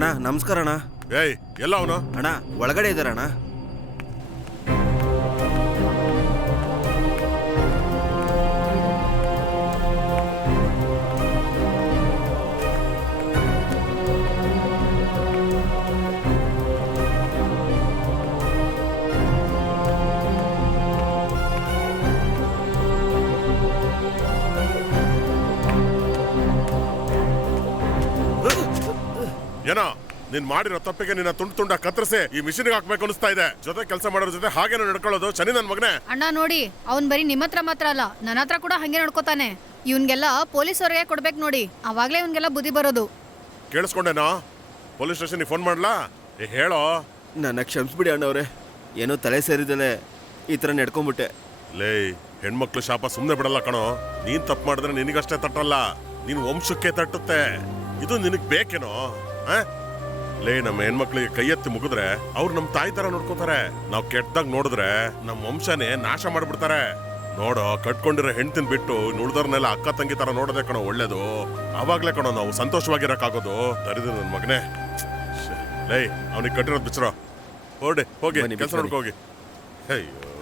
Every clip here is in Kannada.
ಅಣ್ಣ ನಮಸ್ಕಾರ ಅಣ್ಣ. ಏಯ್ ಎಲ್ಲ ಅವನು ಅಣ್ಣ ಒಳಗಡೆ ಇದ್ದಾರಣ್ಣ. ಏನೋ ನೀನ್ ಮಾಡಿರೋ ತಪ್ಪಿಗೆ ನಿನ್ನ ತುಂಡ ಕತ್ತರಿಸಿ ಈ ಮಿಷಿನ್ಗೆ ಹಾಕ್ಬೇಕು ಅನಿಸ್ತಾ ಇದೆ. ಜೊತೆ ಕೆಲಸ ಮಾಡೋರ ಜೊತೆ ಹಾಗೇನೋ ನಡ್ಕೊಳ್ಳೋದು ಶನಿ ನನ್ ಮಗನೇ. ಅಣ್ಣ ನೋಡಿ, ಅವ್ನ್ ಬರೀ ನಿಮ್ಮ ಹತ್ರ ಮಾತ್ರ ಅಲ್ಲ, ನನ್ನ ಹತ್ರ ಕೂಡ ಹಂಗೆ ನಡ್ಕೋತಾನೆ. ಇವ್ನ್ಗೆಲ್ಲ ಪೊಲೀಸ್ ಅವ್ರಿಗೆ ಕೊಡ್ಬೇಕು ನೋಡಿ, ಅವಾಗ್ಲೇ ಇವ್ನ್ಗೆಲ್ಲ ಬುದ್ಧಿ ಬರೋದು. ಕೇಳಿಸ್ಕೊಂಡೇನೋ? ಪೊಲೀಸ್ ಸ್ಟೇಷನ್ ಫೋನ್ ಮಾಡ್ಲಾ? ಹೇಳೋ. ನನ್ನ ಕ್ಷಮಿಸ್ಬಿಡಿ ಅಣ್ಣವ್ರೆ, ಏನೋ ತಲೆ ಸೇರಿದಲೆ ಈ ಥರ ನಡ್ಕೊಂಡ್ಬಿಟ್ಟೆ. ಲೇ ಹೆಣ್ಮಕ್ಳು ಶಾಪ ಸುಮ್ಮನೆ ಬಿಡಲ್ಲ ಕಣೋ. ನೀನ್ ತಪ್ಪು ಮಾಡಿದ್ರೆ ನಿನಗಷ್ಟೇ ತಟ್ಟಲ್ಲ, ನಿನ್ ವಂಶಕ್ಕೆ ತಟ್ಟುತ್ತೆ. ಇದು ನಿನಗ್ ಬೇಕೇನೋ? ಲೇ ನಮ್ಮ ಹೆಣ್ಮಕ್ಳಿಗೆ ಕೈ ಎತ್ತಿ ಮುಗಿದ್ರೆ ಅವ್ರು ನಮ್ ತಾಯಿ ತರ ನೋಡ್ಕೋತಾರೆ. ನಾವ್ ಕೆಟ್ಟದಾಗ ನೋಡಿದ್ರೆ ನಮ್ ವಂಶನೇ ನಾಶ ಮಾಡ್ಬಿಡ್ತಾರೆ. ನೋಡೋ, ಕಟ್ಕೊಂಡಿರೋ ಹೆಣ್ತಿನ ಬಿಟ್ಟು ನುಳ್ದವ್ರನ್ನೆಲ್ಲ ಅಕ್ಕ ತಂಗಿ ತರ ನೋಡೋದೇ ಕಣೋ ಒಳ್ಳೇದು. ಅವಾಗ್ಲೇ ಕಣೋ ನಾವು ಸಂತೋಷವಾಗಿರಕ್ಕಾಗೋದು. ತರಿದ ನನ್ ಮಗನೇ. ಲೇ ಅವನಿಗೆ ಕಟ್ಟಿರೋದು ಬಿಚ್ಚರೋ. ಹೋಗಿ ಕೆಲಸ ನೋಡ್ಕೋಗಿ. ಅಯ್ಯೋ,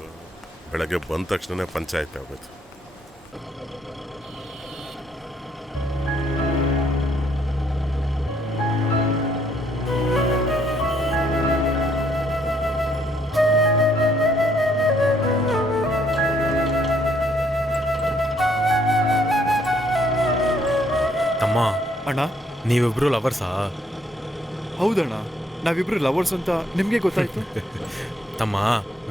ಬೆಳಗ್ಗೆ ಬಂದ ತಕ್ಷಣನೇ ಪಂಚಾಯತ್ ಆಗೋದು. ತಮ್ಮ, ಅಣ್ಣ ನೀವಿಬ್ರು ಲವರ್ಸಾ? ಹೌದಣ್ಣ, ನಾವಿಬ್ರು ಲವರ್ಸ್ ಅಂತ ನಿಮಗೆ ಗೊತ್ತಾಯ್ತು? ತಮ್ಮ,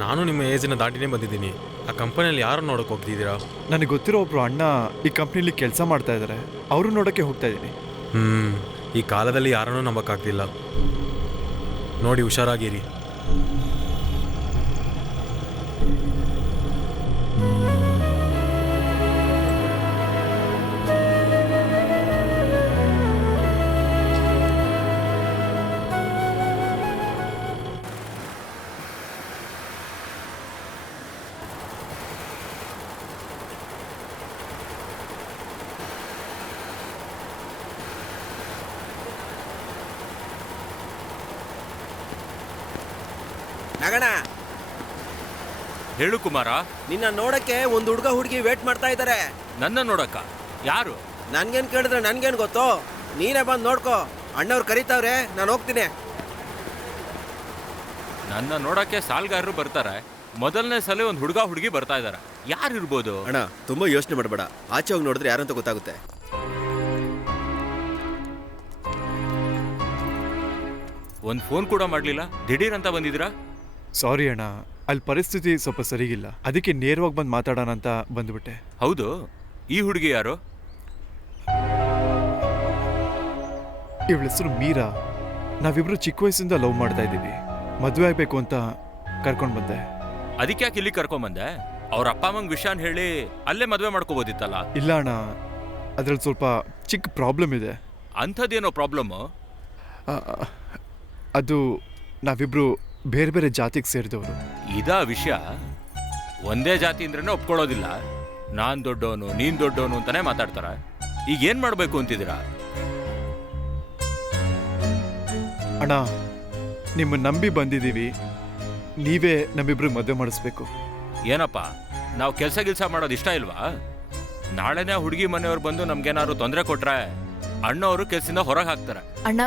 ನಾನು ನಿಮ್ಮ ಏಜಿನ ದಾಟಿನೇ ಬಂದಿದ್ದೀನಿ. ಆ ಕಂಪನಿಯಲ್ಲಿ ಯಾರು ನೋಡೋಕೆ ಹೋಗ್ತಿದ್ದೀರಾ? ನನಗೆ ಗೊತ್ತಿರೋ ಒಬ್ರು ಅಣ್ಣ ಈ ಕಂಪ್ನಿಲಿ ಕೆಲಸ ಮಾಡ್ತಾ ಇದ್ದಾರೆ, ಅವರು ನೋಡೋಕ್ಕೆ ಹೋಗ್ತಾ ಇದ್ದೀನಿ. ಈ ಕಾಲದಲ್ಲಿ ಯಾರನ್ನೂ ನಂಬಕ್ಕಾಗ್ತಿಲ್ಲ ನೋಡಿ, ಹುಷಾರಾಗಿರಿ. ನಗಣ, ಹೇಳು ಕುಮಾರ. ನಿನ್ನ ನೋಡಕ್ಕೆ ಒಂದು ಹುಡುಗ ಹುಡುಗಿ ವೇಟ್ ಮಾಡ್ತಾ ಇದ್ದಾರೆ. ನನ್ನ ನೋಡಕ್ಕ? ಯಾರು? ನನ್ಗೇನ್ ಕೇಳಿದ್ರೆ ನನ್ಗೇನ್ ಗೊತ್ತು, ನೀನೇ ಬಂದು ನೋಡ್ಕೋ. ಅಣ್ಣವ್ರು ಕರೀತಾವ್ರೆ, ನಾನು ಹೋಗ್ತೀನಿ. ನನ್ನ ನೋಡಕ್ಕೆ ಸಾಲ್ಗಾರರು ಬರ್ತಾರೆ. ಮೊದಲನೇ ಸಲ ಒಂದು ಹುಡುಗ ಹುಡುಗಿ ಬರ್ತಾ ಇದಾರೆ. ಯಾರು ಇರ್ಬೋದು? ಅಣ್ಣ ತುಂಬಾ ಯೋಚನೆ ಮಾಡಬೇಡ, ಆಚೆ ಹೋಗಿ ನೋಡಿದ್ರೆ ಯಾರಂತ ಗೊತ್ತಾಗುತ್ತೆ. ಒಂದು ಫೋನ್ ಕೂಡ ಮಾಡ್ಲಿಲ್ಲ, ದಿಢೀರ್ ಅಂತ ಬಂದಿದ್ದೀರಾ? ಸಾರಿ ಅಣ್ಣ, ಅಲ್ಲಿ ಪರಿಸ್ಥಿತಿ ಸ್ವಲ್ಪ ಸರಿಗಿಲ್ಲ, ಅದಕ್ಕೆ ನೇರವಾಗಿ ಬಂದು ಮಾತಾಡೋಣ ಅಂತ ಬಂದ್ಬಿಟ್ಟೆ. ಹೌದು, ಈ ಹುಡುಗಿ ಯಾರು? ಇವಳ ಹೆಸರು ಮೀರಾ. ನಾವಿಬ್ರು ಚಿಕ್ಕ ವಯಸ್ಸಿಂದ ಲವ್ ಮಾಡ್ತಾ ಇದ್ದೀವಿ. ಮದುವೆ ಆಗಬೇಕು ಅಂತ ಕರ್ಕೊಂಡು ಬಂದೆ. ಅದಕ್ಕೆ ಯಾಕೆ ಇಲ್ಲಿ ಕರ್ಕೊಂಬಂದೆ? ಅವ್ರ ಅಪ್ಪ ಅಮ್ಮಂಗೆ ವಿಷಯನ ಹೇಳಿ ಅಲ್ಲೇ ಮದುವೆ ಮಾಡ್ಕೋಬೋದಿತ್ತಲ್ಲ. ಇಲ್ಲ ಅಣ್ಣ, ಅದ್ರಲ್ಲಿ ಸ್ವಲ್ಪ ಚಿಕ್ಕ ಪ್ರಾಬ್ಲಮ್ ಇದೆ. ಅಂಥದ್ದೇನೋ ಪ್ರಾಬ್ಲಮ್ಮು? ಅದು ನಾವಿಬ್ರು ಬೇರೆ ಬೇರೆ ಜಾತಿಗೆ ಸೇರಿದವರು. ಇದಾ ವಿಷಯ? ಒಂದೇ ಜಾತಿ ಅಂದ್ರೇನೆ ಒಪ್ಕೊಳ್ಳೋದಿಲ್ಲ. ನಾನ್ ದೊಡ್ಡವನು ನೀನ್ ದೊಡ್ಡವನು ಅಂತಾನೆ ಮಾತಾಡ್ತಾರ. ಈಗ ಏನ್ ಮಾಡ್ಬೇಕು ಅಂತಿದ್ದೀರಾ? ಅಣ್ಣ, ನಿಮ್ಮ ನಂಬಿ ಬಂದಿದ್ದೀವಿ, ನೀವೇ ನಮ್ಮಿಬ್ರಿಗೆ ಮದುವೆ ಮಾಡಿಸ್ಬೇಕು. ಏನಪ್ಪ, ನಾವು ಕೆಲಸ ಮಾಡೋದು ಇಷ್ಟ ಇಲ್ವಾ? ನಾಳೆನೇ ಹುಡುಗಿ ಮನೆಯವ್ರು ಬಂದು ನಮ್ಗೇನಾದ್ರು ತೊಂದರೆ ಕೊಟ್ರೆ ಅಣ್ಣವರು ಕೆಲಸದಿಂದ ಹೊರಗೆ ಹಾಕ್ತಾರೆ. ಅಣ್ಣ,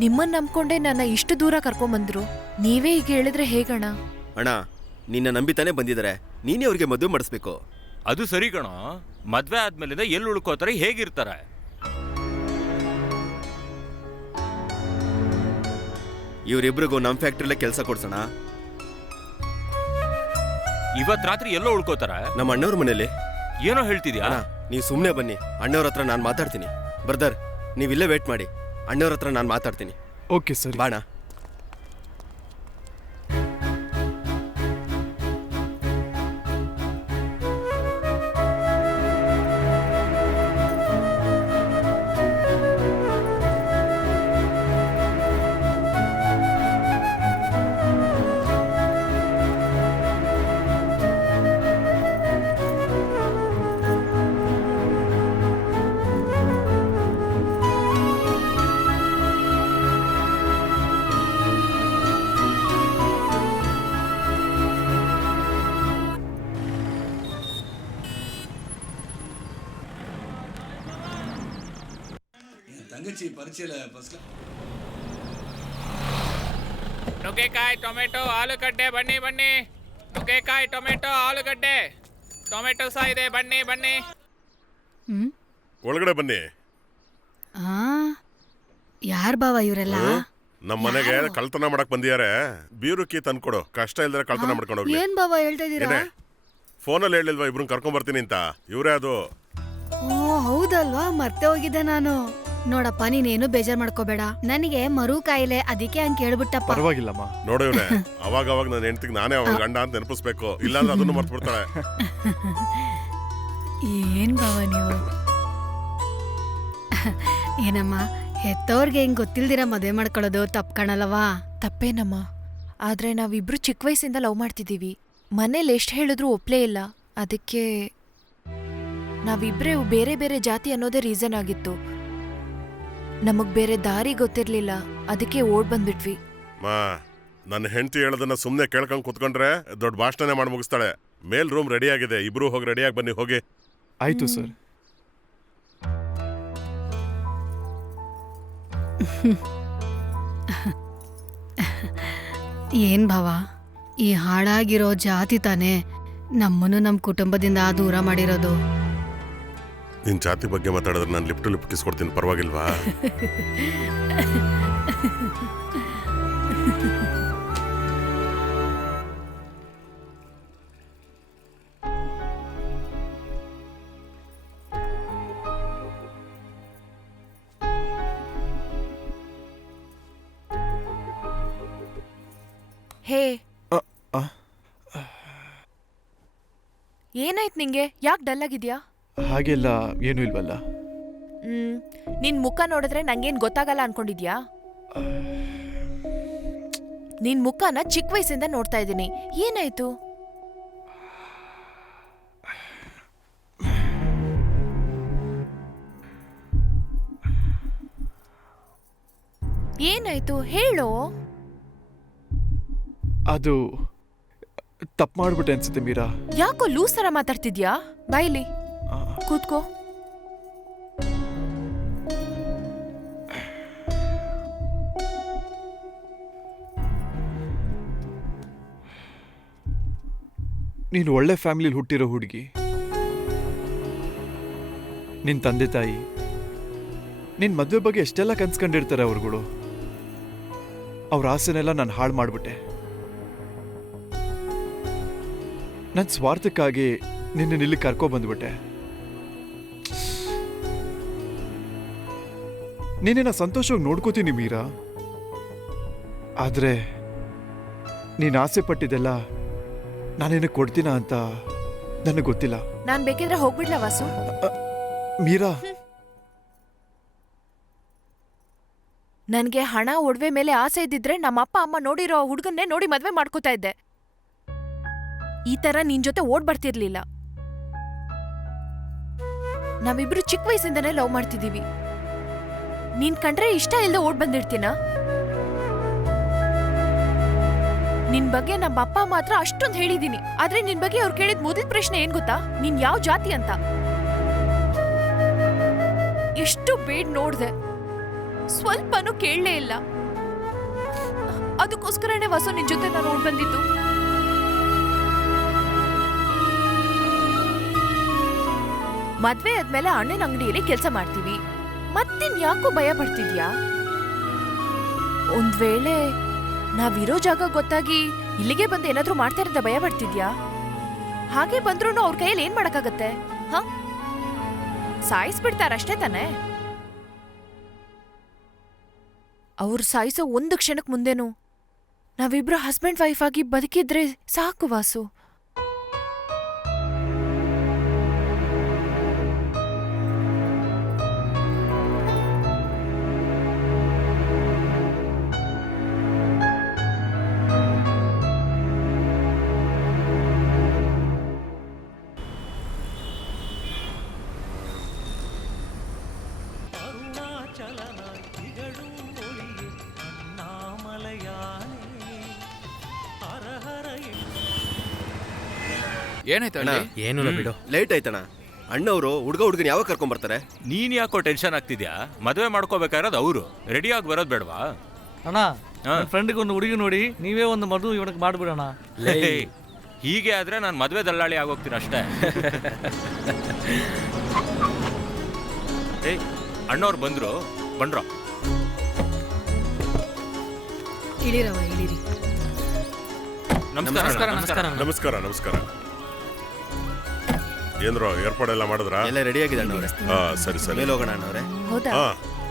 ನಿಮ್ಮನ್ನ ನಂಬ್ಕೊಂಡೆ ನನ್ನ ಇಷ್ಟು ದೂರ ಕರ್ಕೊಂಬಂದ್ರು, ನೀವೇ ಈಗ ಹೇಳಿದ್ರೆ ಹೇಗಣ್ಣ? ಅಣ್ಣ, ನಿನ್ನ ನಂಬಿತಾನೆ ಬಂದಿದ್ದಾರೆ, ನೀನೇ ಅವ್ರಿಗೆ ಮದುವೆ ಮಾಡಿಸ್ಬೇಕು. ಅದು ಸರಿ ಕಣೋ, ಮದ್ವೆ ಆದ್ಮೇಲಿಂದ ಎಲ್ಲಿ ಉಳ್ಕೋತಾರೆ, ಹೇಗಿರ್ತಾರೆ? ಇವರಿಬ್ರಿಗೂ ನಮ್ಮ ಫ್ಯಾಕ್ಟ್ರಿಲೇ ಕೆಲಸ ಕೊಡ್ಸೋಣ. ಇವತ್ ರಾತ್ರಿ ಎಲ್ಲೋ ಉಳ್ಕೋತಾರ? ನಮ್ಮ ಅಣ್ಣವ್ರ ಮನೇಲಿ. ಏನೋ ಹೇಳ್ತಿದ್ಯಾ? ಅಣ್ಣ ನೀವು ಸುಮ್ಮನೆ ಬನ್ನಿ, ಅಣ್ಣವ್ರ ಹತ್ರ ನಾನು ಮಾತಾಡ್ತೀನಿ. ಬ್ರದರ್, ನೀವಿಲ್ಲೇ ವೇಟ್ ಮಾಡಿ, ಅಣ್ಣವ್ರ ಹತ್ರ ನಾನು ಮಾತಾಡ್ತೀನಿ. ಓಕೆ ಸರಿ, ಬಾಣ. தங்கச்சி பரீட்சையில ஃபர்ஸ்ட் ನುಗ್ಗೆಕಾಯಿ ಟೊಮೆಟೊ ಆಲೂಗಡ್ಡೆ ಬನ್ನಿ ಬನ್ನಿ. ನುಗ್ಗೆಕಾಯಿ ಟೊಮೆಟೊ ಆಲೂಗಡ್ಡೆ ಟೊಮೆಟೊ ಸಹ ಇದೆ, ಬನ್ನಿ ಬನ್ನಿ. ಹ್ಮ್ ಒಳಗಡೆ ಬನ್ನಿ. ಯಾರ್ ಬಾವ ಇವರೆಲ್ಲ? ನಮ್ಮ ಮನೆಗೆ ಕಳ್ತನ ಮಾಡಕ್ ಬಂದಿದ್ದಾರೆ. ಬೀರು ಕೀ ತಂದ್ಕೊಡು, ಕಷ್ಟ ಇಲ್ದ್ರೆ ಕಳ್ತನ ಮಾಡ್ಕೊಂಡು ಹೋಗ್ಲಿ. ಏನ್ ಬಾವ ಹೇಳ್ತಾ ಇದೀರಾ? ಏನೇ ಫೋನಲ್ಲಿ ಹೇಳಿಲ್ವಾ ಇಬ್ರನ್ನ ಕರ್ಕೊಂಡ್ ಬರ್ತೀನಿ ಅಂತ? ಇವ್ರೇ ಅದು. ಓ ಹೌದಲ್ವಾ, ಮರ್ತೆ ಹೋಗಿದ್ದೆ ನಾನು. ನೋಡಪ್ಪ ನೀನೇನು ಬೇಜಾರ್ ಮಾಡ್ಕೋಬೇಡ, ನನಗೆ ಮರು ಕಾಯಿಲೆ, ಅದಕ್ಕೆ ಹಂಗ್ ಕೇಳ್ಬಿಟ್ಟಪ್ಪ. ಪರವಾಗಿಲ್ಲಮ್ಮ. ನೋಡು ಇವ್ರೆ, ಅವಾಗ ನನ್ನ ಹೆಂಡತಿಗೆ ನಾನೇ ಅವಳ ಗಂಡ ಅಂತ ನೆನಪಿಸ್ಬೇಕು, ಇಲ್ಲಾಂದ್ರೆ ಅದನ್ನು ಮರ್ತು ಬಿಡ್ತಾಳೆ. ಏನ್ ಬಾವ ನೀವು? ಏನಮ್ಮ, ಹೆತ್ತವ್ರಿಗೆ ಹಿಂಗ್ ಗೊತ್ತಿಲ್ದಿರ ಮದ್ವೆ ಮಾಡ್ಕೊಳ್ಳೋದು ತಪ್ಪು ಕಾಣಲ್ಲವಾ? ತಪ್ಪೇನಮ್ಮ, ಆದ್ರೆ ನಾವಿಬ್ರು ಚಿಕ್ಕ ವಯಸ್ಸಿಂದ ಲವ್ ಮಾಡ್ತಿದ್ದೀವಿ. ಮನೇಲಿ ಎಷ್ಟು ಹೇಳಿದ್ರು ಒಪ್ಲೇ ಇಲ್ಲ. ಅದಕ್ಕೆ ನಾವಿಬ್ರೇ ಬೇರೆ ಬೇರೆ ಜಾತಿ ಅನ್ನೋದೇ ರೀಸನ್ ಆಗಿತ್ತು. ನಮಗ್ ಬೇರೆ ದಾರಿ ಗೊತ್ತಿರ್ಲಿಲ್ಲ, ಅದಕ್ಕೆ ಓಡ್ ಬಂದ್ಬಿಟ್ವಿ. ಮಾ, ನನ್ನ ಹೆಂಡತಿ ಹೇಳೋದನ್ನ ಸುಮ್ಮನೆ ಕೇಳ್ಕೊಂಡ್ ಕುತ್ಕೊಂಡ್ರೆ ದೊಡ್ಡ ಭಾಷಣನೇ ಮಾಡಿ ಮುಗಿಸ್ತಾಳೆ. ಮೇಲ್ ರೂಮ್ ರೆಡಿ ಆಗಿದೆ, ಇಬ್ರು ಹೋಗಿ ರೆಡಿಯಾಗಿ ಬನ್ನಿ. ಹೋಗಿ. ಆಯ್ತು ಸರ್. ಏನ್ ಭಾವ, ಈ ಹಾಳಾಗಿರೋ ಜಾತಿ ತಾನೇ ನಮ್ಮನ್ನು ನಮ್ಮ ಕುಟುಂಬದಿಂದ ದೂರ ಮಾಡಿರೋದು. ನಿನ್ ಜಾತಿ ಬಗ್ಗೆ ಮಾತಾಡಿದ್ರೆ ನಾನು ಲಿಫ್ಟ್ ಕಿಸ್ಕೊಡ್ತೀನಿ, ಪರವಾಗಿಲ್ವಾ? ಹೇ, ಏನಾಯ್ತು ನಿಂಗೆ? ಯಾಕೆ ಡಲ್ ಆಗಿದ್ಯಾ? ಹಾಗೆಲ್ಲ ಏನೂ ಇಲ್ವಲ್ಲ. ನಿನ್ ಮುಖ ನೋಡಿದ್ರೆ ನಂಗೇನ್ ಗೊತ್ತಾಗಲ್ಲ ಅನ್ಕೊಂಡಿದ್ಯಾ? ನಿನ್ ಮುಖನ ಚಿಕ್ಕ ವಯಸ್ಸಿಂದ ನೋಡ್ತಾ ಇದ್ದೀನಿ. ಏನಾಯ್ತು? ಏನಾಯ್ತು ಹೇಳು. ಅದು ತಪ್ಪು ಮಾಡ್ಬಿಟ್ಟೆ ಅನ್ಸುತ್ತೆ ಮೀರಾ. ಯಾಕೋ ಲೂಸ್ ತರ ಮಾತಾಡ್ತಿದ್ಯಾ? ಬಾಯ್ಲಿ ಕೂತ್ಕೋ. ನೀನು ಒಳ್ಳೆ ಫ್ಯಾಮಿಲಿಲಿ ಹುಟ್ಟಿರೋ ಹುಡುಗಿ. ನಿನ್ ತಂದೆ ತಾಯಿ ನಿನ್ ಮದುವೆ ಬಗ್ಗೆ ಎಷ್ಟೆಲ್ಲ ಕನ್ಸ್ಕೊಂಡಿರ್ತಾರೆ ಅವ್ರುಗಳು. ಅವ್ರ ಆಸೆನೆಲ್ಲ ನಾನು ಹಾಳು ಮಾಡ್ಬಿಟ್ಟೆ. ನನ್ನ ಸ್ವಾರ್ಥಕ್ಕಾಗಿ ನಿನ್ನ ಇಲ್ಲಿ ಕರ್ಕೊ ಬಂದ್ಬಿಟ್ಟೆ. ನಿನ್ನ ಸಂತೋಷವಾಗಿ ನೋಡ್ಕೋತೀನಿ ಮೀರಾ. ಆದ್ರೆ ನೀನ್ ಆಸೆ ಪಟ್ಟಿದ್ದೆಲ್ಲ ನಾನೇನು ಕೊಡ್ತೀನ ಅಂತ ನನಗೆ ಗೊತ್ತಿಲ್ಲ. ನಾನ್ ಬೇಕಿದ್ರೆ ಹೋಗ್ಬಿಡ್ಲ ವಾಸು? ಮೀರಾ, ನನ್ಗೆ ಹಣ ಒಡವೆ ಮೇಲೆ ಆಸೆ ಇದ್ದಿದ್ರೆ ನಮ್ಮ ಅಪ್ಪ ಅಮ್ಮ ನೋಡಿರೋ ಹುಡುಗನ್ನೇ ನೋಡಿ ಮದ್ವೆ ಮಾಡ್ಕೋತಾ ಇದ್ದೆ. ಈ ತರ ನಿನ್ ಜೊತೆ ಓಡ್ ಬರ್ತಿರ್ಲಿಲ್ಲ. ನಾವಿಬ್ರು ಚಿಕ್ಕ ವಯಸ್ಸಿಂದನೇ ಲವ್ ಮಾಡ್ತಿದೀವಿ. ನೀನ್ ಕಂಡ್ರೆ ಇಷ್ಟ ಇಲ್ದೆ ಓಡ್ ಬಂದಿರ್ತೀನ? ನಿನ್ ಬಗ್ಗೆ ನಮ್ಮ ಅಪ್ಪ ಮಾತ್ರ ಅಷ್ಟೊಂದು ಹೇಳಿದೀನಿ. ಆದ್ರೆ ನಿನ್ ಬಗ್ಗೆ ಅವ್ರು ಕೇಳಿದ ಮೊದಲ ಪ್ರಶ್ನೆ ಏನ್ ಗೊತ್ತಾ? ನೀನ್ ಯಾವ ಜಾತಿ ಅಂತ. ಎಷ್ಟು ಬೇಡ್ ನೋಡ್ದೆ, ಸ್ವಲ್ಪನೂ ಕೇಳಲೇ ಇಲ್ಲ. ಅದಕ್ಕೋಸ್ಕರನೇ ವಾಸು ನಿನ್ ಜೊತೆ ನಾನು ಓಡ್ ಬಂದಿದ್ದು. ಮದ್ವೆ ಆದ್ಮೇಲೆ ಅಣ್ಣನ ಅಂಗಡಿಯಲ್ಲಿ ಕೆಲಸ ಮಾಡ್ತೀವಿ. ಮತ್ತಿನ್ ಯಾಕೋ ಭಯ ಪಡ್ತಿದ್ಯಾ? ಒಂದ್ ವೇಳೆ ನಾವಿರೋ ಜಾಗ ಗೊತ್ತಾಗಿ ಇಲ್ಲಿಗೆ ಬಂದು ಏನಾದ್ರೂ ಮಾಡ್ತಾ ಇರೋದ ಭಯ ಪಡ್ತಿದ್ಯಾ? ಹಾಗೆ ಬಂದ್ರೂ ಅವ್ರ ಕೈಯಲ್ಲಿ ಏನ್ ಮಾಡಕ್ಕಾಗತ್ತೆ? ಹ, ಸಾಯಿಸ್ಬಿಡ್ತಾರಷ್ಟೇ ತಾನೆ. ಅವ್ರು ಸಾಯಿಸೋ ಒಂದು ಕ್ಷಣಕ್ ಮುಂದೆನು ನಾವಿಬ್ರು ಹಸ್ಬೆಂಡ್ ವೈಫ್ ಆಗಿ ಬದುಕಿದ್ರೆ ಸಾಕು ವಾಸು. ಏನಾಯ್ತು? ಅಣ್ಣ ಏನಿಲ್ಲ ಬಿಡು. ಲೇಟ್ ಆಯ್ತಣ್ಣ. ಅಣ್ಣವರು ಹುಡುಗ ಹುಡುಗನ ಯಾವಾಗ ಕರ್ಕೊಂಬರ್ತಾರೆ? ನೀನ್ ಯಾಕೋ ಟೆನ್ಷನ್ ಆಗ್ತಿದ್ಯಾ? ಮದುವೆ ಮಾಡ್ಕೋಬೇಕಾಗಿರೋದು ಅವರು, ರೆಡಿಯಾಗಿ ಬರೋದು ಬೇಡವಾ? ಅಣ್ಣ ನನ್ನ ಫ್ರೆಂಡ್ಗೆ ಒಂದು ಹುಡುಗಿ ನೋಡಿ ನೀವೇ ಒಂದು ಮದುವೆ ಇವನಿಗೆ ಮಾಡ್ಬಿಡೋಣ. ಹೀಗೆ ಆದ್ರೆ ನಾನು ಮದುವೆ ದಲ್ಲಾಳಿ ಆಗೋಗ್ತೀನಿ ಅಷ್ಟೇ. ಏಯ್ ಅಣ್ಣವ್ರು ಬಂದ್ರು. ಇಳಿರವ ಇಳಿರಿ. ನಮಸ್ಕಾರ. ಏನ್ರೋ ಏರ್ಪಾಡೆಲ್ಲ ಮಾಡಿದ್ರ? ಎಲ್ಲ ರೆಡಿ ಆಗಿದೆ ಅಣ್ಣವ್ರೆ. ಸರಿ ಮೇಲೆ ಹೋಗೋಣ ಅಣ್ಣವ್ರೆ. ಹೌದಾ?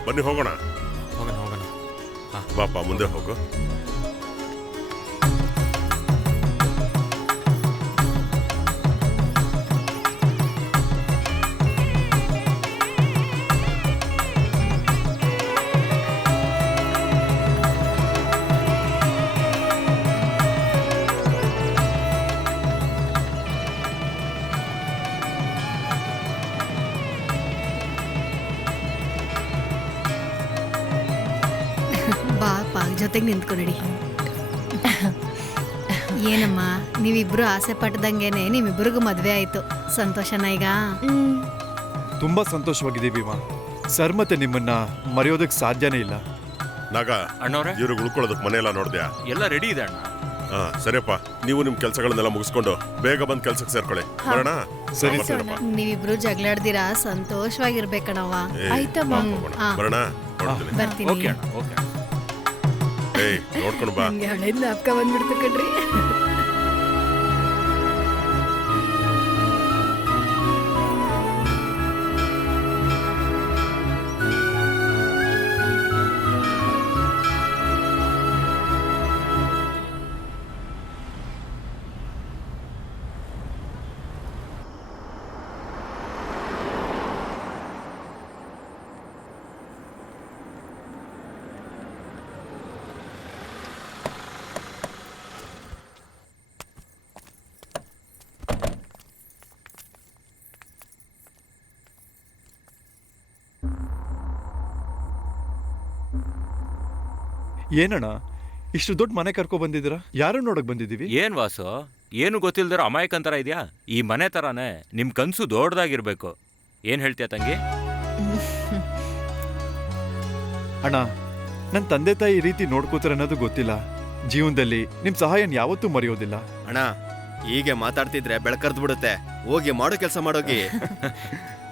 ಬನ್ನಿ ಹೋಗೋಣ. ಹೋಗೋಣ. ಬಾಪ ಮುಂದೆ ಹೋಗು. ಬಾಪ ಜೊತೆಗೆ ನಿಂತ್ಕೊಂಡಿ. ಏನಮ್ಮ ನೀವಿಬ್ರು ಆಸೆ ಪಟ್ಟದಂಗೆನೆ ನಿಮ್ಮಿಬ್ರಿಗೂ ಮದ್ವೆ ಆಯ್ತು. ಸಂತೋಷನಾ ಈಗ? ತುಂಬಾ ಸಂತೋಷವಾಗಿದ್ದೀವಿ ಮಾ. ಸರ್ ಮತ್ತೆ ನಿಮ್ಮನ್ನ ಮರೆಯೋದಕ್ಕೆ ಸಾಧ್ಯನೇ ಇಲ್ಲ. ನಾಗ ಅಣ್ಣವ್ರೆ, ಇವ್ರಿಗೆ ಉಳ್ಕೊಳ್ಳೋದಕ್ಕೆ ಮನೆಯೆಲ್ಲ ನೋಡ್ದ್ಯಾ? ಎಲ್ಲ ರೆಡಿ ಇದೆ ಅಣ್ಣ. ಸರಿಯಪ್ಪ, ನೀವು ನಿಮ್ ಕೆಲಸಗಳನ್ನೆಲ್ಲ ಮುಗಿಸ್ಕೊಂಡು ಬೇಗ ಬಂದ್ ಕೆಲ್ಸಕ್ಕೆ ಸೇರ್ಕೊಳ್ಳಿ. ಬರೋಣ? ಸರಿ ಬರ್ತೀನಪ್ಪ. ನೀವಿಬ್ರು ಜಗಳಾಡ್ದಿರಾ ಸಂತೋಷವಾಗಿರ್ಬೇಕಣವ್ವ. ಆಯ್ತಮ್ಮ. ಬರೋಣ? ನೋಡ್ತೀನಿ. ಬರ್ತೀನಿ. ಓಕೆ ಅಣ್ಣ, ಓಕೆ. ಏಯ್ ನೋಡ್ಕೊಂಡು ಬಾ. ಹಂಗೆ ಹಳೆಯಿಂದ ಅಪ್ಕ ಬಂದ್ಬಿಡ್ತು ಕಣ್ರಿ. ಏನಣ್ಣ ಇಷ್ಟು ದೊಡ್ಡ ಮನೆ ಕರ್ಕೊ ಬಂದಿದ್ದೀರಾ? ಯಾರು ನೋಡಕ್ ಬಂದಿದ್ದೀವಿ? ಏನ್ ವಾಸು, ಏನು ಗೊತ್ತಿಲ್ದಿರೋ ಅಮಾಯಕಂತರ ಇದೆಯಾ? ಈ ಮನೆ ತರಾನೇ ನಿಮ್ ಕನ್ಸು ದೊಡ್ಡದಾಗಿರ್ಬೇಕು. ಏನ್ ಹೇಳ್ತೀಯ ತಂಗಿ? ಅಣ್ಣ, ನನ್ನ ತಂದೆ ತಾಯಿ ಈ ರೀತಿ ನೋಡ್ಕೋತಾರೆ ಅನ್ನೋದು ಗೊತ್ತಿಲ್ಲ. ಜೀವನದಲ್ಲಿ ನಿಮ್ ಸಹಾಯನ ಯಾವತ್ತೂ ಮರೆಯೋದಿಲ್ಲ. ಅಣ್ಣ ಹೀಗೆ ಮಾತಾಡ್ತಿದ್ರೆ ಬೆಳಕರ್ದು ಬಿಡುತ್ತೆ. ಹೋಗಿ ಮಾಡೋ ಕೆಲಸ ಮಾಡೋಗಿ.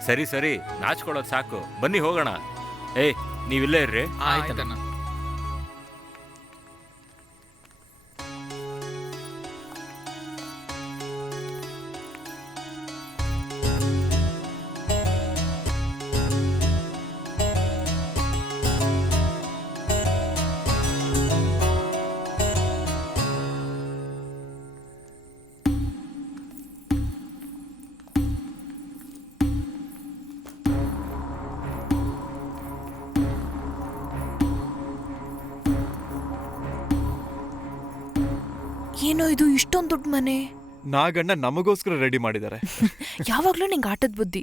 ಸರಿ ನಾಚ್ಕೊಳ್ಳೋದು ಸಾಕು, ಬನ್ನಿ ಹೋಗೋಣ. ಏಯ್ ನೀವಿಲ್ಲೇ ಇರ್ರಿ. ಆಯ್ತಣ್ಣ. ಏನೋ ಇದು ಇಷ್ಟೊಂದು ದೊಡ್ಡ ಮನೆ. ನಾಗಣ್ಣ ನಮಗೋಸ್ಕರ ರೆಡಿ ಮಾಡಿದ್ದಾರೆ. ಯಾವಾಗ್ಲೂ ನಿಂಗೆ ಆಟದ ಬುದ್ಧಿ.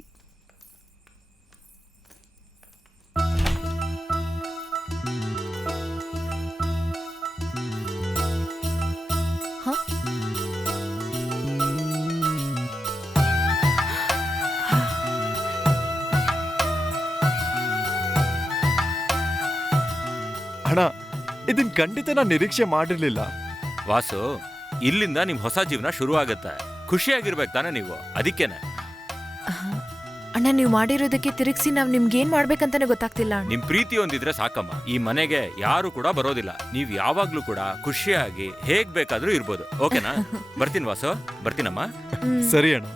ಅಣ್ಣ, ಇದನ್ ಖಂಡಿತ ನಾನು ನಿರೀಕ್ಷೆ ಮಾಡಿರ್ಲಿಲ್ಲ. ವಾಸು, ಇಲ್ಲಿಂದ ನಿಮ್ ಹೊಸ ಜೀವನ ಶುರು ಆಗತ್ತೆ. ಖುಷಿಯಾಗಿರ್ಬೇಕು ತಾನೆ ನೀವು? ಅದಕ್ಕೇನೆ. ಅಣ್ಣ, ನೀವು ಮಾಡಿರೋದಕ್ಕೆ ತಿರುಗಿಸಿ ನಾವ್ ನಿಮ್ಗೆ ಏನ್ ಮಾಡ್ಬೇಕಂತಾನೆ ಗೊತ್ತಾಗ್ತಿಲ್ಲ. ನಿಮ್ ಪ್ರೀತಿ ಒಂದಿದ್ರೆ ಸಾಕಮ್ಮ. ಈ ಮನೆಗೆ ಯಾರು ಕೂಡ ಬರೋದಿಲ್ಲ. ನೀವ್ ಯಾವಾಗ್ಲೂ ಕೂಡ ಖುಷಿಯಾಗಿ ಹೇಗ್ ಬೇಕಾದ್ರೂ ಇರ್ಬೋದು. ಓಕೆನಾ? ಬರ್ತೀನಿ ವಾಸು, ಬರ್ತೀನಮ್ಮ. ಸರಿ ಅಣ್ಣ.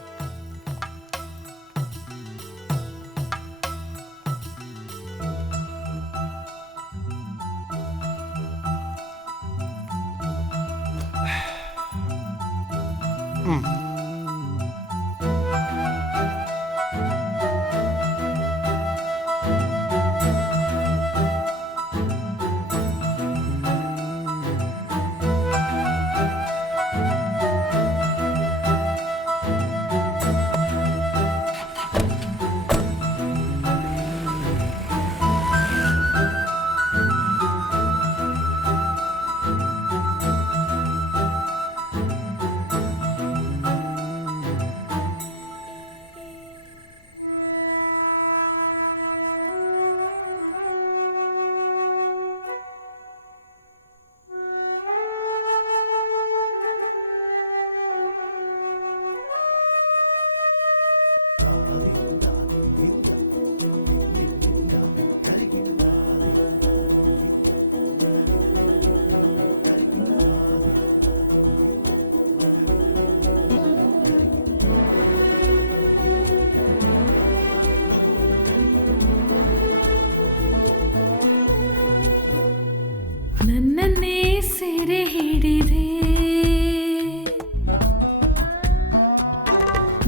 ಸೆರೆ ಹಿಡಿದೆ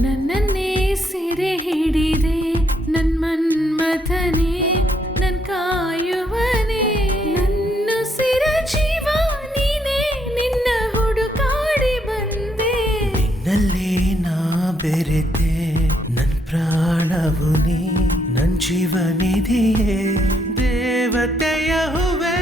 ನನ್ನನ್ನೇ ಸೆರೆ ಹಿಡಿದೆ ನನ್ ಮನ್ಮಥನೇ ನನ್ ಕಾಯುವನೇ ನನ್ನುಸಿರ ಜೀವ ನೀನೇ ನಿನ್ನ ಹುಡುಕಾಡಿ ಬಂದೆ ನಿನ್ನಲ್ಲೇ ನಾ ಬೆರೆತೆ ನನ್ ಪ್ರಾಣವು ನೀ ನನ್ ಜೀವನಿಧಿಯೇ ದೇವತೆಯ ಹೂವೆ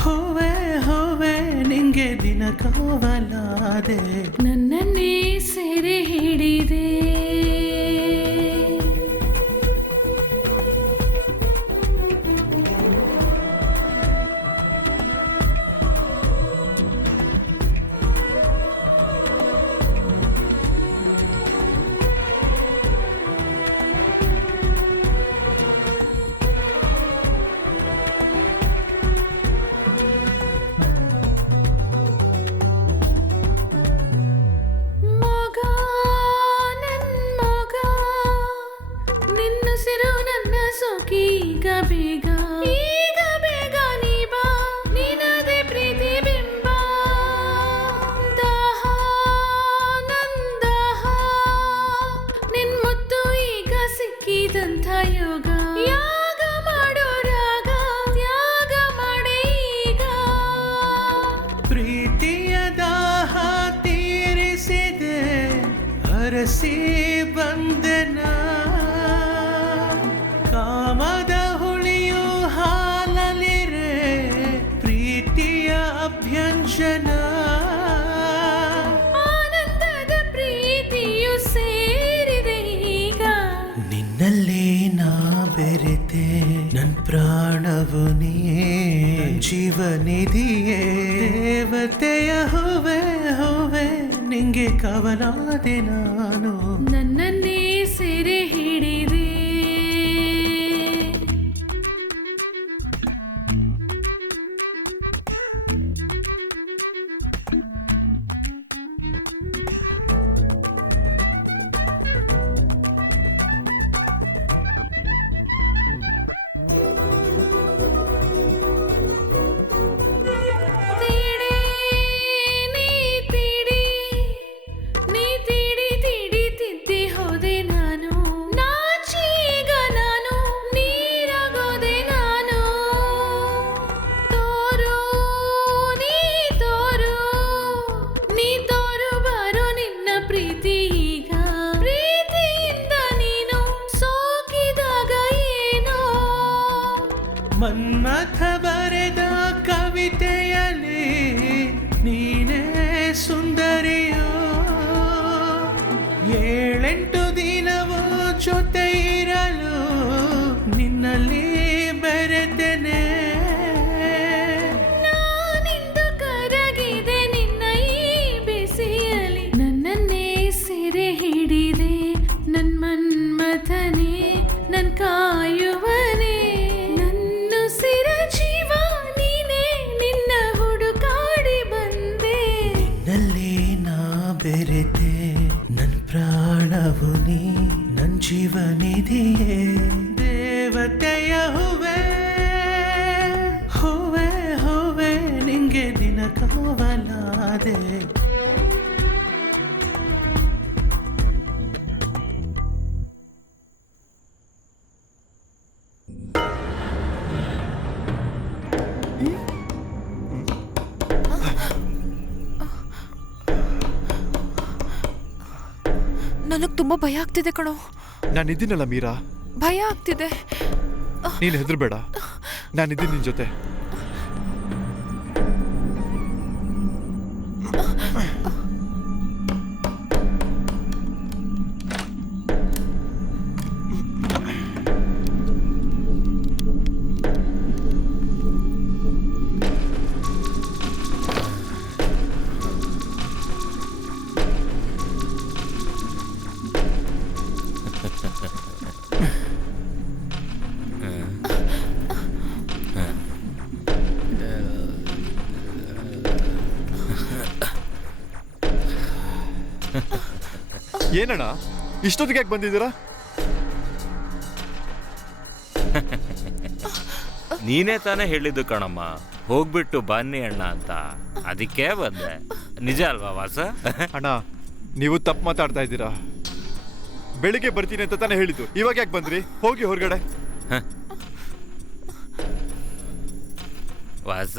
ಹೂವೆ ಹೂವೆ ನಿಂಗೆ ದಿನ ಕಾವಲಾದೆ ನನ್ನನ್ನೇ ಸೆರೆ ಹಿಡಿದೆ ಮಗ ನನ್ ಮಗ ನಿನ್ನುಸಿರು ನನ್ನ ಸೊಕೀಗ ಬೇಗ ಈಗ ಬೇಗ ನೀ ಬಾ ನಿನದೇ ಪ್ರತಿಬಿಂಬ ದಾಹ ನನ್ ದಾಹ ನಿನ್ ಮುತ್ತು ಈಗ ಸಿಕ್ಕಿದಂಥ ಯೋಗ ಯಾಗ ಮಾಡೋ ರಾಗ ತ್ಯಾಗ ಮಾಡಿ ಈಗ ಪ್ರೀತಿಯ ದಾಹ ತೀರಿಸಿದೆ ಹರಸಿ ಬಂದೆನ ಕಾಮದ ಹುಳಿಯು ಹಾಲಲಿರೆ ಪ್ರೀತಿಯ ಅಭ್ಯಂಜನ ಆನಂದದ ಪ್ರೀತಿಯು ಸೇರಿದೆ ಈಗ ನಿನ್ನಲ್ಲೇ ನಾ ಬೆರೆತೆ ನನ್ ಪ್ರಾಣವು ನೀ ಜೀವನಿಧಿಯೇ ದೇವತೆಯ ಹೂವೆ ಹೂವೆ ನಿಂಗೆ ಕವಲಾದೆ ನಾನು ನನ್ನನ್ನೇ ಸೆರೆ ಹಿಡಿದೆ ತೀಡಿ ನೀ ತೀಡಿ ತಿದ್ದಿ ಹೋದೆ ನಾನು ನಾಚೀಗ ನಾನು ನೀರಾಗೋದೆ ನಾನು ತೋರು ನೀ ತೋರು ಬಾರೋ ನಿನ್ನ ಪ್ರೀತಿ ಈಗ ಪ್ರೀತಿಯಿಂದ ನೀನು ಸೋಕಿದಾಗ ಏನೋ ಮನ್ಮಥ ಬರೆದ ಕವಿತೆಯಲ್ಲಿ ನೀನೇ ಸುಂದರಿಯೋ 7-8 ದಿನವೂ ಜೊತೆ ಇರಲು ನಿನ್ನಲ್ಲಿ ಬೆರೆತೆನೆ ನಾನಿಂದು ಕರಗಿದೆ ನಿನ್ನ ಈ ಬಿಸಿಯಲಿ ನನ್ನನ್ನೇ ಸೆರೆ ಹಿಡಿದೆ ನನ್ ಮನ್ಮಥನೇ ನನ್ ಕಾಯುವನೇ ನನ್ನುಸಿರ ಜೀವ ನೀನೇ ನಿನ್ನ ಹುಡುಕಾಡಿ ಬಂದೆ ನಿನ್ನಲ್ಲೇ ನಾ ಬೆರೆತೆ ನನ್ ಪ್ರಾಣವು ನೀ ನನ್ ಜೀವನಿಧಿಯೇ ದೇವತೆಯ ಹೂವೆ ಹೂವೆ ಹೂವೆ ನಿಂಗೆ ದಿನ ಕಾವಲಾದೆ ನನಗ್ ತುಂಬಾ ಭಯ ಆಗ್ತಿದೆ ಕಣೋ. ನಾನಿದ್ದೀನಲ್ಲ ಮೀರಾ, ಭಯ ಆಗ್ತಿದೆ. ನೀನು ಹೆದರ್ಬೇಡ, ನಾನಿದ್ದೀನಿ ನಿನ್ ಜೊತೆ. ಏನಣ್ಣ ಇಷ್ಟೊತ್ತಿಗೆ ಯಾಕೆ ಬಂದಿದ್ದೀರಾ? ನೀನೇ ತಾನೇ ಹೇಳಿದ್ದು ಕಣಮ್ಮ, ಹೋಗ್ಬಿಟ್ಟು ಬನ್ನಿ ಅಣ್ಣ ಅಂತ ಅದಕ್ಕೆ ಬಂದೆ. ನಿಜ ಅಲ್ವಾ ವಾಸ? ಅಣ್ಣ ನೀವು ತಪ್ಪು ಮಾತಾಡ್ತಾ ಇದ್ದೀರಾ. ಬೆಳಿಗ್ಗೆ ಬರ್ತೀನಿ ಅಂತ ತಾನೇ ಹೇಳಿದ್ದು, ಇವಾಗ ಯಾಕೆ ಬಂದ್ರಿ? ಹೋಗಿ ಹೊರಗಡೆ. ವಾಸ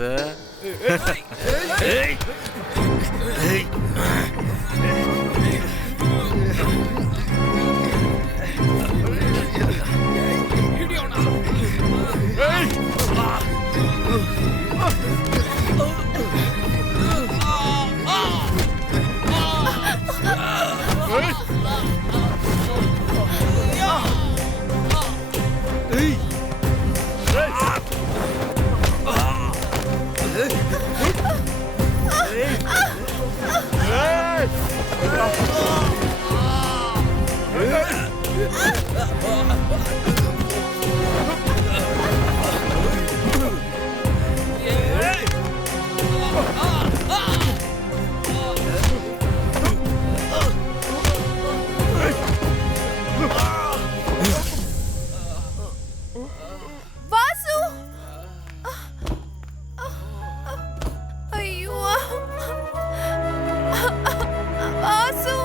ವಾಸು! ಅಯ್ಯೋ ವಾಸು!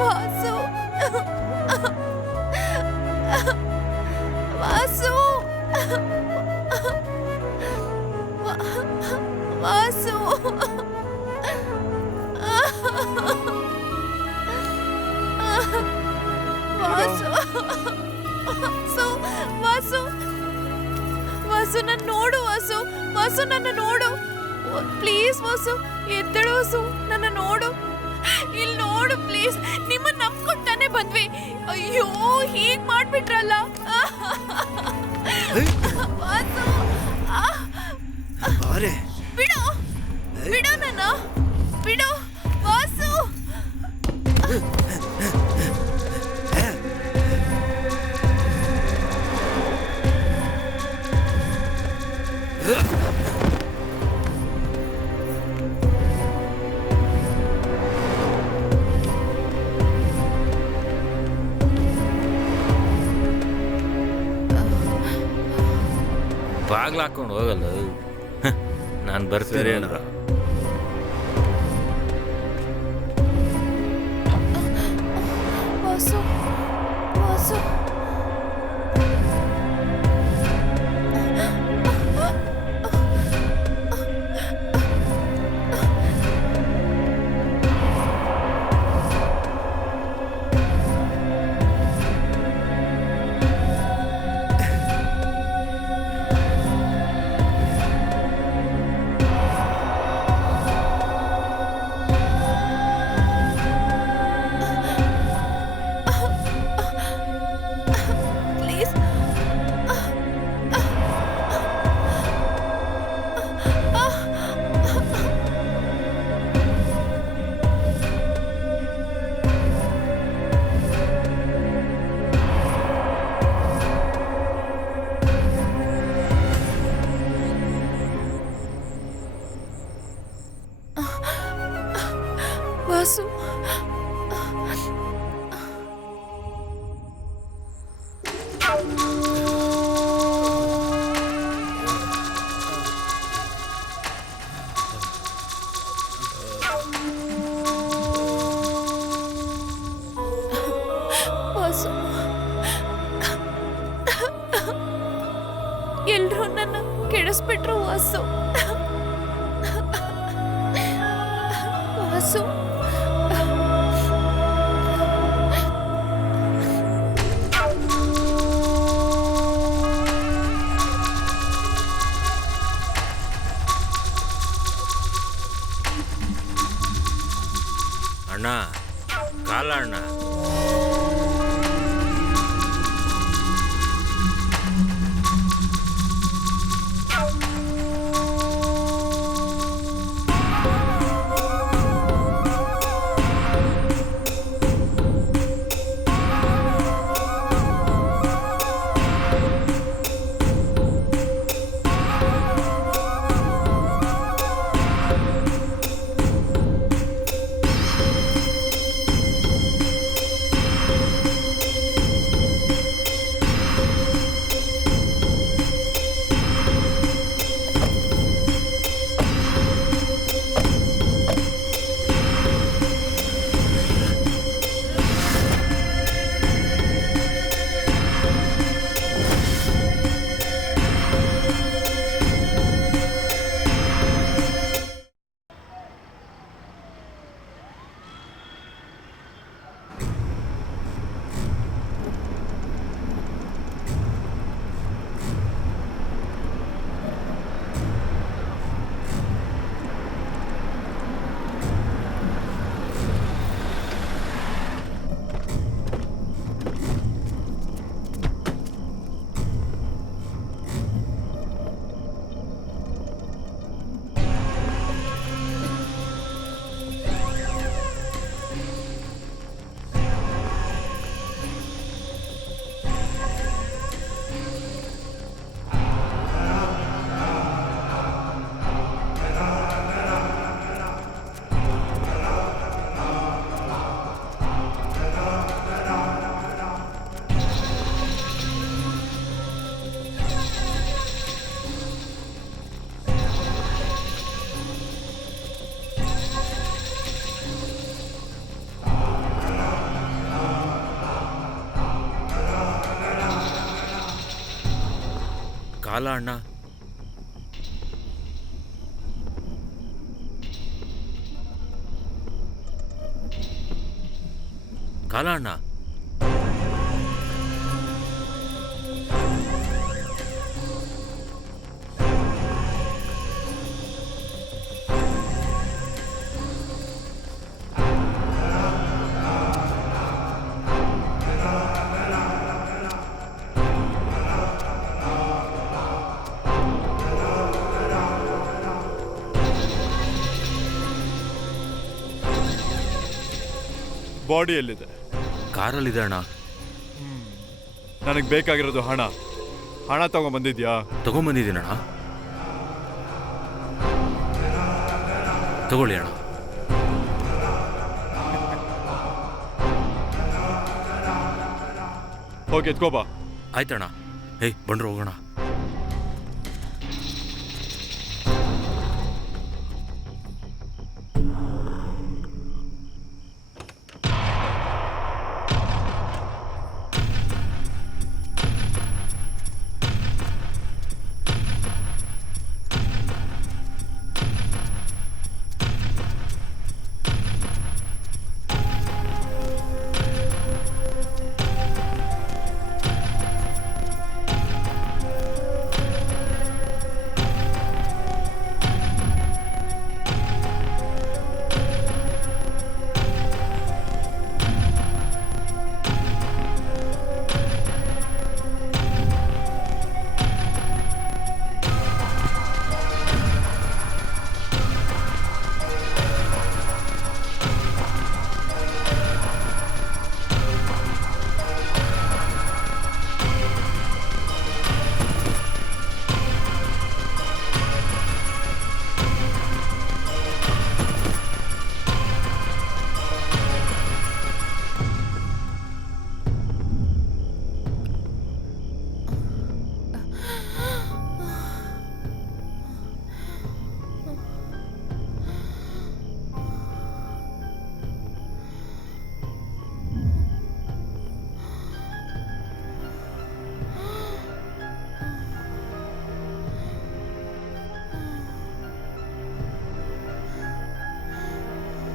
ವಾಸು! ವಾಸು! ವಾಸು! ವಾಸು! ವಾಸು! ವಾಸು ನನ್ನ ನೋಡು ವಾಸು! ವಾಸು ನನ್ನ ನೋಡು ಪ್ಲೀಸ್ ವಾಸು, ಎದ್ದೇಳು ವಾಸು, ನನ್ನ ನೋಡು, ಇಲ್ಲಿ ನೋಡು ಪ್ಲೀಸ್. ನಿಮ್ಮನ್ನ ನಂಬ್ಕೊಂಡು ತಾನೇ ಬಂದ್ವಿ. ಅಯ್ಯೋ ಹೀಗ್ ಮಾಡ್ಬಿಟ್ರಲ್ಲ ವಾಸು. ಬಿಡು ಬಿಡು ನನ್ನ ಬಿಡು ವಾಸು. ಬಾಗ್ಲು ಹಾಕೊಂಡು ಹೋಗಲ್ಲ, ನಾನು ಬರ್ತೀನಿ ಅಣ್ಣ. ವಾಸು ವಾಸು ವಾಸು. ವಾಸು ಎಲ್ರೂ ನನ್ನ ಕೆಡಿಸ್ಬಿಟ್ರು ವಾಸು. ವಾಸು ಅಣ್ಣ, ಕಾಲ ಅಣ್ಣ. ಕಾಲ ಅಣ್ಣ. ಕಾಲ ಅಣ್ಣ. ಬಾಡಿ ಎಲ್ಲಿದೆ? ಕಾರಲ್ಲಿದೆ ಅಣ್ಣ. ನನಗೆ ಬೇಕಾಗಿರೋದು ಹಣ. ಹಣ ತಗೊಂಬಂದಿದ್ಯಾ? ತಗೊಂಬಂದಿದ್ದೀನಣ್ಣ. ತಗೊಳ್ಳಿ ಅಣ್ಣ. ಹೋಗಿ ಎತ್ಕೋಬಾ. ಆಯ್ತಣ್ಣ. ಹೇ ಬಂಡ್ರು ಹೋಗೋಣ.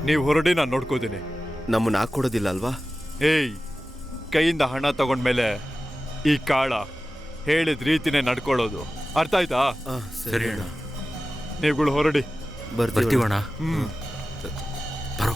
ನೀವು ಹೊರಡಿ, ನಾನು ನೋಡ್ಕೋತೀನಿ. ನಮ್ಮನ್ನ ಹಾಕೊಡೋದಿಲ್ಲ ಅಲ್ವಾ? ಏಯ್, ಕೈಯಿಂದ ಹಣ ತಗೊಂಡ್ಮೇಲೆ ಈ ಕಾಳ ಹೇಳಿದ ರೀತಿನೇ ನಡ್ಕೊಳ್ಳೋದು, ಅರ್ಥ ಆಯ್ತಾ? ಸರಿ ಅಣ್ಣ. ನೀವುಗಳು ಹೊರಡಿ. ಬರ್ತೀವಣ್ಣ. ಬರೋ.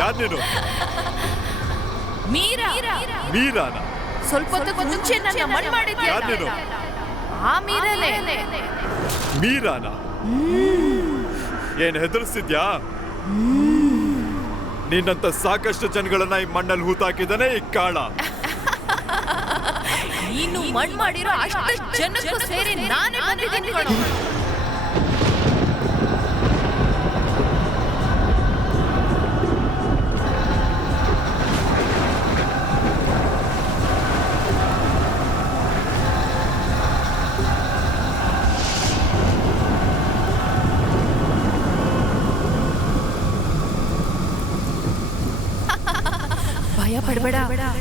ಯಾರ್ ನೀನು? ಮೀರಾ ಮೀರಾನ? ಸ್ವಲ್ಪ ಹೊತ್ತಿಗೆ ಮುಂಚೆ ನನ್ನ ಮಣ್ಣು ಮಾಡಿದ್ಯಾ? ಯಾರ್ ನೀನು? ಆ ಮೀರನೇ. ಮೀರಾನ? ಏನ್ ಹೆದರ್ಸಿದ್ಯಾ? ನಿನ್ನಂತ ಸಾಕಷ್ಟು ಜನಗಳನ್ನ ಈ ಮಣ್ಣಲ್ಲಿ ಹೂತಾಕಿದಾನೆ ಈ ಕಾಳ. ನೀನು ಮಣ್ಣು ಮಾಡಿರೋ ಅಷ್ಟು ಜನಕ್ಕೂ ಸೇರಿ ನಾನೇ ಬಂದಿದ್ದೀನಿ ಕಣೋ. ಭಯ ಪಡಬೇಡ,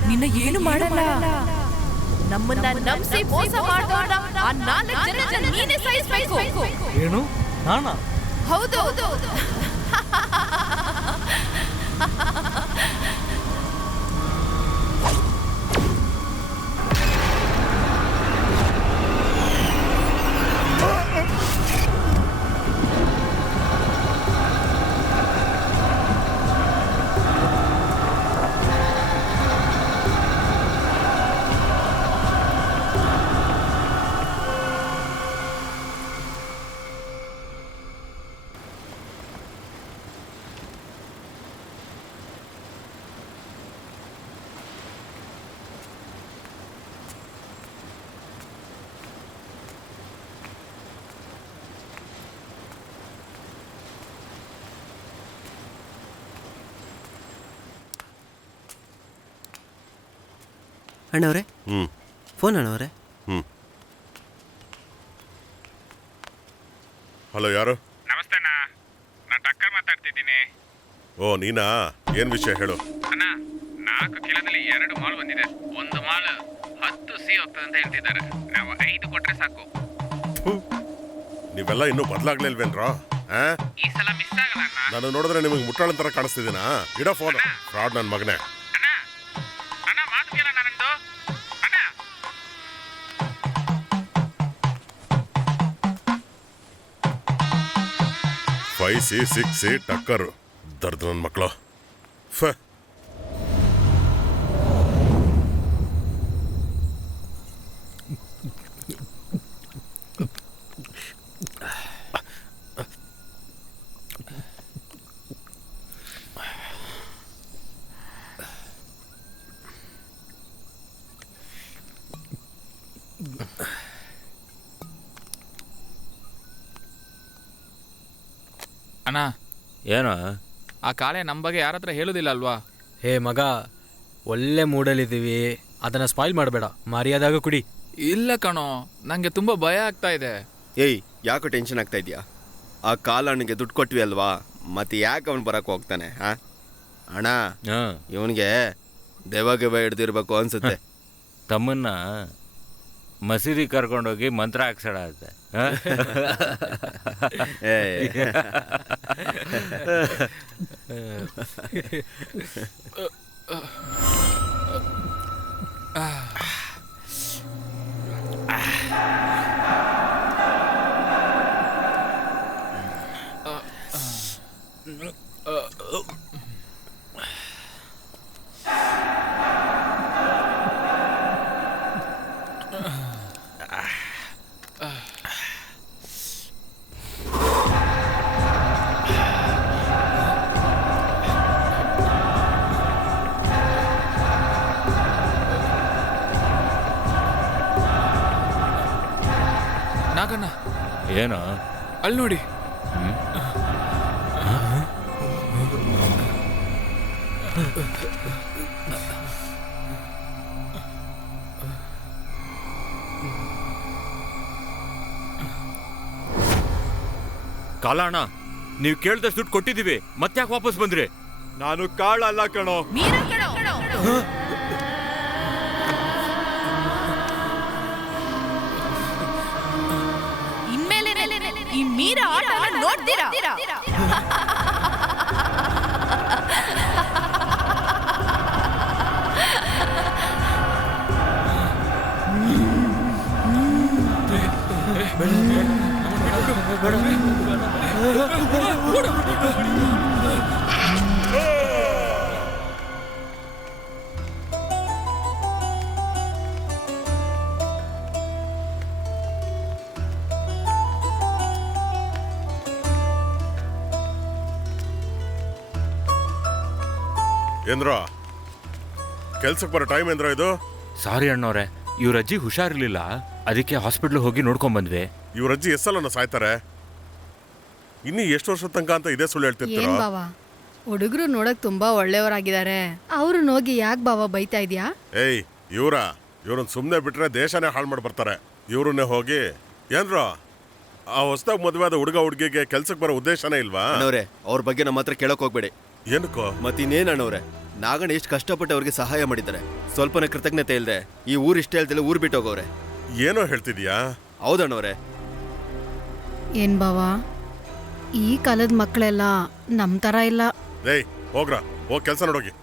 ನಿನ್ನ ಏನು ಮಾಡಲ್ಲ. ನಮ್ಮನ್ನ ನಂಬಿಸಿ ಮೋಸ ಮಾಡೋಣ ಆ 4 ಜನ ನೀನೇ ಸಾಯಿಸ್ಬೇಕು. ಏನು ನಾನಾ? ಹೌದು. ಅಣ್ಣವ್ರೆ ಫೋನ್ ಅಣ್ಣವ್ರೆ. ಹಲೋ, ಯಾರು? ನಮಸ್ತೆ ಅಣ್ಣ, ನಾನು ಟಕ್ಕರ್ ಮಾತಾಡ್ತಿದ್ದೀನಿ. ಓ ನೀನಾ? ಏನ್ ವಿಷಯ ಹೇಳು. ಅಣ್ಣ, 4 ಕಿಲೋದಲ್ಲಿ 2 ಮಾಲ್ ಬಂದಿದೆ. ಒಂದು ಮಾಲ್ 10 ಸಿ ಹೋಗ್ತದೆ ಅಂತ ಹೇಳ್ತಿದ್ದಾರೆ. ನಾವು 5 ಕೊಟ್ರೆ ಸಾಕು. ನೀವೆಲ್ಲ ಇನ್ನೂ ಬದಲಾಗ್ಲಿಲ್ವೇನ್ರೋ? ಈ ಸಲ ಮಿಸ್ ಆಗಲ್ಲ ಅಣ್ಣ. ನಾನು ನೋಡಿದ್ರೆ ನಿಮಗೆ ಮುಟ್ಟಾಳನ್ ತರ ಕಾಣಿಸ್ತಿದ್ದೀನಾ? ಇಡೋ ಫೋನ್. ಫ್ರಾಡ್ ನನ್ನ ಮಗನೇ. ಅಣ್ಣ ಮಾತು ಕೇಳ ನನ್ನದು. ಅಣ್ಣ 5C 6C ಟಕ್ಕರ್ ದರ್ದು ನನ್ನ ಮಕ್ಕಳು. ಅಣ್ಣ, ಏನೋ ಆ ಕಾಳೆ ನಮ್ಮ ಬಗ್ಗೆ ಯಾರ ಹತ್ರ ಹೇಳೋದಿಲ್ಲ ಅಲ್ವಾ? ಹೇ ಮಗ, ಒಳ್ಳೆ ಮೂಡಲ್ಲಿದ್ದೀವಿ, ಅದನ್ನ ಸ್ಪಾಯ್ಲ್ ಮಾಡಬೇಡ. ಮರ್ಯಾದಾಗ ಕುಡಿ. ಇಲ್ಲ ಕಣೋ, ನಂಗೆ ತುಂಬಾ ಭಯ ಆಗ್ತಾ ಇದೆ. ಏಯ್, ಯಾಕೋ ಟೆನ್ಷನ್ ಆಗ್ತಾ ಇದೆಯಾ? ಆ ಕಾಲಣ್ಣಗೆ ದುಡ್ಡು ಕೊಟ್ವಿ ಅಲ್ವಾ, ಮತ್ತೆ ಯಾಕೆ ಅವನು ಬರಕ್ಕೆ ಹೋಗ್ತಾನೆ? ಅಣ್ಣ, ಇವನಿಗೆ ದೆವ್ವ ಹಿಡ್ದಿರ್ಬೇಕು ಅನ್ಸುತ್ತೆ. ತಮ್ಮನ್ನ ಮಸೀದಿ ಕರ್ಕೊಂಡೋಗಿ ಮಂತ್ರ ಹಾಕ್ಸೋಣ ಅಂತೆ. ನಾಗಣ್ಣ, ಏನೋ ಅಲ್ಲಿ ನೋಡಿ. ಕಾಲಣ್ಣ, ನೀವು ಕೇಳ್ದಷ್ಟು ದುಡ್ಡು ಕೊಟ್ಟಿದ್ದೀವಿ, ಮತ್ತ್ಯಾಕೆ ವಾಪಸ್ ಬಂದ್ರಿ? ನಾನು ಕಾಳ ಅಲ್ಲ ಕಣೋ. ಇನ್ಮೇಲೆ ಈ ಮೀರ ಆಟ ನೋಡ್ತೀರಾ? ಏನ್ರೋ ಕೆಲ್ಸಕ್ಕೆ ಬರೋ ಟೈಮ್ ಏನ್ರೋ ಇದು? ಸಾರಿ ಅಣ್ಣವ್ರೆ, ಇವ್ರ ಅಜ್ಜಿ ಹುಷಾರಿರ್ಲಿಲ್ಲ, ಅದಕ್ಕೆ ಹಾಸ್ಪಿಟ್ಲ್ ಹೋಗಿ ನೋಡ್ಕೊಂಡ್ ಬಂದ್ವಿ. ಇವ್ರ ಅಜ್ಜಿ ಎಷ್ಟಲ್ಲ ಸಾಯ್ತಾರೆ? ಇನ್ನು ಎಷ್ಟು ವರ್ಷದ ತನಕ ಅಂತ ಇದೇ ಸುಳ್ಳು ಹೇಳ್ತಿರ್ತೀರ? ಏನ್ ಬಾವ, ಹುಡುಗರು ನೋಡಕ್ ತುಂಬಾ ಒಳ್ಳೆಯವರಾಗಿದ್ದಾರೆ, ಅವ್ರು ಹೋಗಿ ಯಾಕೆ ಬಾವ ಬೈತಾ ಇದೀಯಾ? ಏಯ್ ಇವ್ರನ್ನ ಸುಮ್ಮನೆ ಬಿಟ್ರೆ ದೇಶನೇ ಹಾಳು ಮಾಡಿ ಬರ್ತಾರೆ. ಇವ್ರನ್ನೇ ಹೋಗಿ ಏನ್ರೋ ಆ ಹೊಸದಾಗಿ ಮದುವೆ ಆದ ಹುಡುಗ ಹುಡುಗಿಗೆ ಕೆಲ್ಸಕ್ಕೆ ಬರೋ ಉದ್ದೇಶನೇ ಇಲ್ವಾ? ಅಣ್ಣವ್ರೆ, ಅವ್ರ ಬಗ್ಗೆ ನಮ್ಮ ಹತ್ರ ಕೇಳಕ್ ಹೋಗ್ಬೇಡಿ. ಏನಕ್ಕೋ? ಮತ್ತಿನ್ನೇನು ಅಣ್ಣವ್ರೆ, ನಾಗಣ್ಣ ಎಷ್ಟು ಕಷ್ಟಪಟ್ಟು ಅವ್ರಿಗೆ ಸಹಾಯ ಮಾಡಿದ್ದಾರೆ. ಸ್ವಲ್ಪನೇ ಕೃತಜ್ಞತೆ ಇಲ್ಲದೆ ಈ ಊರು ಇಷ್ಟ ಹೇಳ್ತಿಲ್ಲ, ಊರು ಬಿಟ್ಟು ಹೋಗೋರೆ. ಏನೋ ಹೇಳ್ತಿದ್ಯಾ? ಹೌದಣ್ಣವ್ರೆ. ಏನ್ ಬಾವ, ಈ ಕಾಲದ ಮಕ್ಕಳೆಲ್ಲ ನಮ್ ತರ ಇಲ್ಲ. ಏಯ್ ಹೋಗ್ರ, ಹೋಗಿ ಕೆಲಸ ನೋಡೋಗಿ.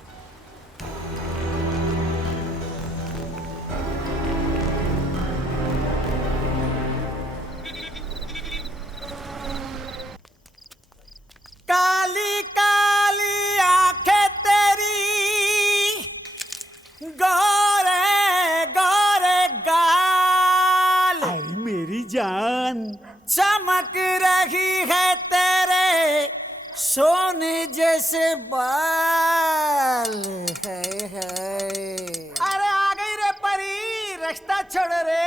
काली काली आंखें तेरी गोरे गोरे गाल, अरे मेरी जान चमक रही है तेरे सोने जैसे बाल, है अरे आ गई रे परी, रास्ता छोड़ रे.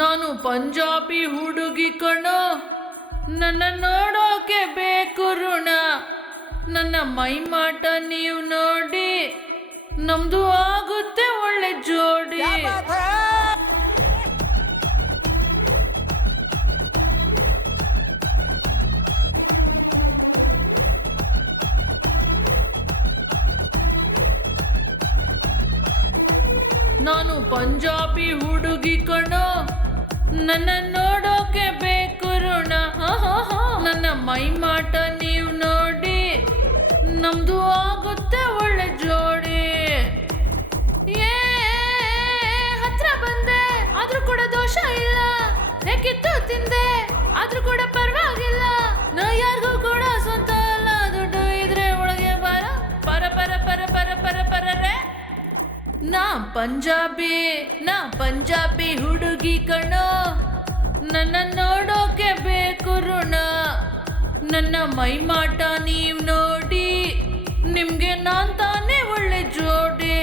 ನಾನು ಪಂಜಾಬಿ ಹುಡುಗಿ ಕಣೋ, ನನ್ನ ನೋಡೋಕೆ ಬೇಕು ಋಣ, ನನ್ನ ಮೈಮಾಟ ನೀವು ನೋಡಿ ನಮ್ದು ಆಗುತ್ತೆ ಒಳ್ಳೆ ಜೋಡಿ. ನಾನು ಪಂಜಾಬಿ ಹುಡುಗಿ ಕಣೋ, ನನ್ನ ನೋಡೋಕೆ ಬೇಕು ಋಣ, ನನ್ನ ಮೈಮಾಟ ನೀವು ನೋಡಿ ನಮ್ದು ಆಗುತ್ತೆ ಒಳ್ಳೆ ಜೋಡಿ. ಹತ್ರ ಬಂದೆ ಆದ್ರೂ ಕೂಡ ದೋಷ ಇಲ್ಲ, ಹೇಗಿತ್ತು ತಿಂದೆ ಆದ್ರೂ ಕೂಡ ಪರವಾಗಿಲ್ಲ, ನಾ ಯಾರಿಗೂ ಕೂಡ ಸ್ವಂತ ಅಲ್ಲ, ದುಡ್ಡು ಇದ್ರೆ ಒಳಗೆ ಬರ ಪರ ಪರ ಪರ ಪರ ಪರ ಪರರೆ. ನಾ ಪಂಜಾಬಿ ಹುಡುಗಿ ಕಣೋ, ನನ್ನ ನೋಡೋಕೆ ಬೇಕು ಋಣ, ನನ್ನ ಮೈಮಾಟ ನೀವ್ ನೋಡಿ ನಿಮ್ಗೆ ನಾನ್ ತಾನೇ ಒಳ್ಳೆ ಜೋಡಿ.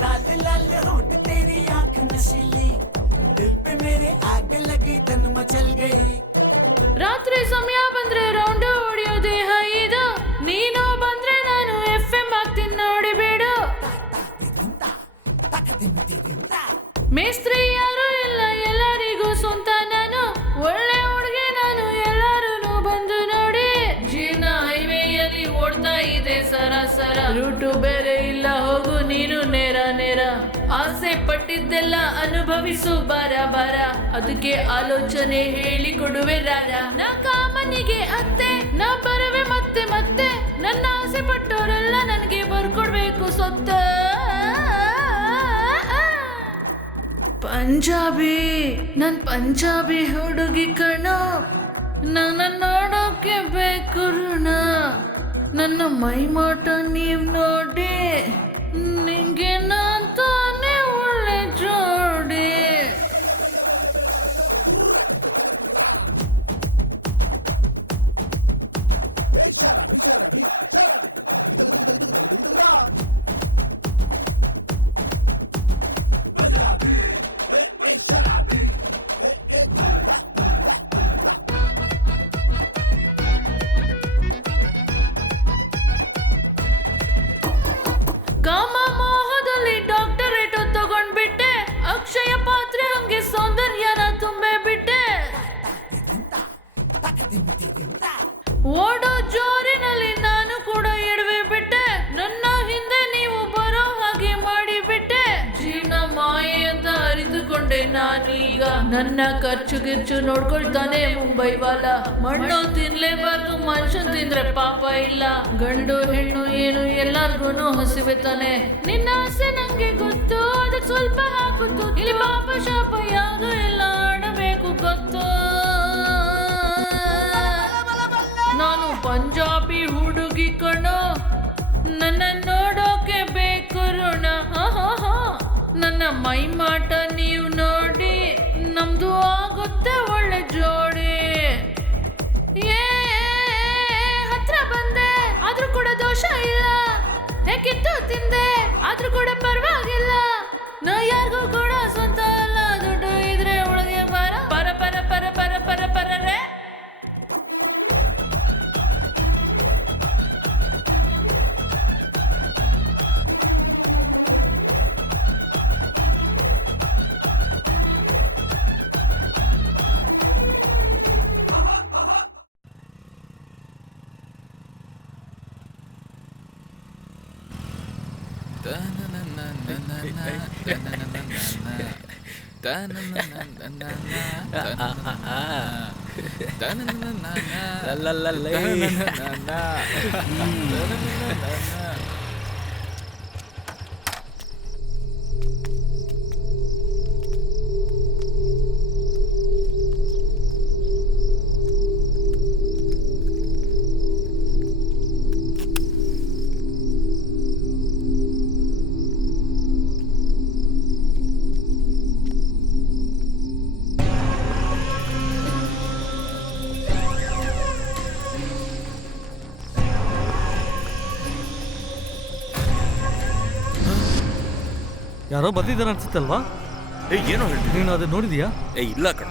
लाल लाल होठ तेरी आंख नशीली, दिल पे मेरे आग लगी, तन मचल गई. ರಾತ್ರಿ ಸಮಯ ಬಂದ್ರೆ ರೌಂಡ್ ಹೊಡಿಯೋ ದೇಹ ಇದು, ನೀನು ಬಂದ್ರೆ ನಾನು FM ಆಗ್ತೀನಿ ನೋಡಿ ಬಿಡು. ಮೇಸ್ತ್ರಿ ಯಾರು ಇಲ್ಲ, ಎಲ್ಲರಿಗೂ ಸ್ವಂತ ನಾನು, ಒಳ್ಳೆ ಹುಡುಗಿ ನಾನು, ಎಲ್ಲರೂ ಬಂದು ನೋಡಿ. ಜೀವನ ಹೈವೇಯಲ್ಲಿ ಓಡ್ತಾ ಇದೆ ಸರಾಸರ, ರೂಟು ಬೇರೆ ಇಲ್ಲ, ಹೋಗು ನೀನು ನೇರ ನೇರ, ಆಸೆ ಪಟ್ಟಿದ್ದೆಲ್ಲ ಅನುಭವಿಸು ಬಾರ ಬಾರ, ಅದಕ್ಕೆ ಆಲೋಚನೆ ಹೇಳಿ ಕೊಡುವೆ ರಾರ. ನಾ ಕಾಮನಿಗೆ ಅತ್ತೆ, ನಾ ಬರವೆ ಮತ್ತೆ ಮತ್ತೆ, ನನ್ನ ಆಸೆ ಪಟ್ಟವರೆಲ್ಲ ನನಗೆ ಬರ್ಕೊಡ್ಬೇಕು ಸೊತ್ತ. ನನ್ ಪಂಜಾಬಿ ಹುಡುಗಿ ಕಣೋ, ನನ್ನ ನೋಡೋಕೆ ಬೇಕು ಋಣ, ನನ್ನ ಮೈಮಾಟ ನೀವ್ ನೋಡಿ ನಿಂಗೆ ನಾನ್ ತಾನೇ ಒಳ್ಳೆ ಜೋಡಿ. ಕಾಮ ಮೋಹದಲ್ಲಿ ಡಾಕ್ಟರೇಟ್ ತಗೊಂಡ್ಬಿಟ್ಟೆ, ಅಕ್ಷಯ ಪಾತ್ರೆ ಹಂಗೆ ಸೌಂದರ್ಯನ ತುಂಬೆ ಬಿಟ್ಟೆ, ಓಡೋ ಜೋರಿನಲ್ಲಿ ನಾನು ಕೂಡ ಎಡವೆ ಬಿಟ್ಟೆ, ನನ್ನ ಹಿಂದೆ ನೀವು ಬರೋ ಹಾಗೆ ಮಾಡಿಬಿಟ್ಟೆ, ಜೀವನ ಮಾಯೆ ಅಂತ ಅರಿತುಕೊಂಡೆ ನಾನೀಗ, ನನ್ನ ಖರ್ಚು ಗಿರ್ಚು ನೋಡ್ಕೊಳ್ತಾನೆ ಮುಂಬೈ ವಾಲ, ಮಣ್ಣು ತಿನ್ಲೇಬಾರ್ದು ಮನುಷ್ಯ ತಿಂದ್ರೆ ಪಾಪ ಇಲ್ಲ, ಗಂಡು ಹೆಣ್ಣು ಏನು ಎಲ್ಲಾರ್ಗೂನು ಹಸಿವೆ ತಾನೆ, ನಿನ್ನ ಆಸೆ ನಂಗೆ ಗೊತ್ತು, ಅದಕ್ಕೆ ಸ್ವಲ್ಪ ಹಾಕುತ್ತು, ಇಲ್ಲಿ ಪಾಪ ಶಾಪ ಯಾವುದು ಇಲ್ಲ, ಆಡಬೇಕು ಗೊತ್ತು. ನಾನು ಪಂಜಾಬಿ ಹುಡುಗಿ ಹುಡುಗಿ ಕಣೋ, ನನ್ನ ನೋಡೋಕೆ ಬೇಕು ಋಣ. ನನ್ನ ಮೈ ಮಾಟ ನೀವು ನೋಡಿ ನಮ್ದು ಆಗುತ್ತೆ ಒಳ್ಳೆ ಜೋಡಿ. ಹತ್ರ ಬಂದೆ ಆದ್ರೂ ಕೂಡ ದೋಷ ಇಲ್ಲ, ಹೇಗಿತ್ತು ತಿಂದೆ ಆದ್ರೂ ಕೂಡ ಪರವಾಗಿಲ್ಲ. ನಾ ಯಾರಿಗೂ ಕೂಡ ಸ್ವಂತ ಅಲ್ಲ, ದುಡ್ಡು ಇದ್ರೆ ಒಳಗೆ ಬರ ಪರ ಪರ ಪರ ಪರ ಪರ ಪರರೆ. ಯಾರೋ ಬಂದಿದ್ದಾರ ಅನ್ಸುತ್ತಲ್ವಾ? ಏನೋ ಹೇಳ್ತೀನಿ, ನೀನು ಅದನ್ನ ನೋಡಿದೀಯಾ? ಇಲ್ಲ ಕಣ.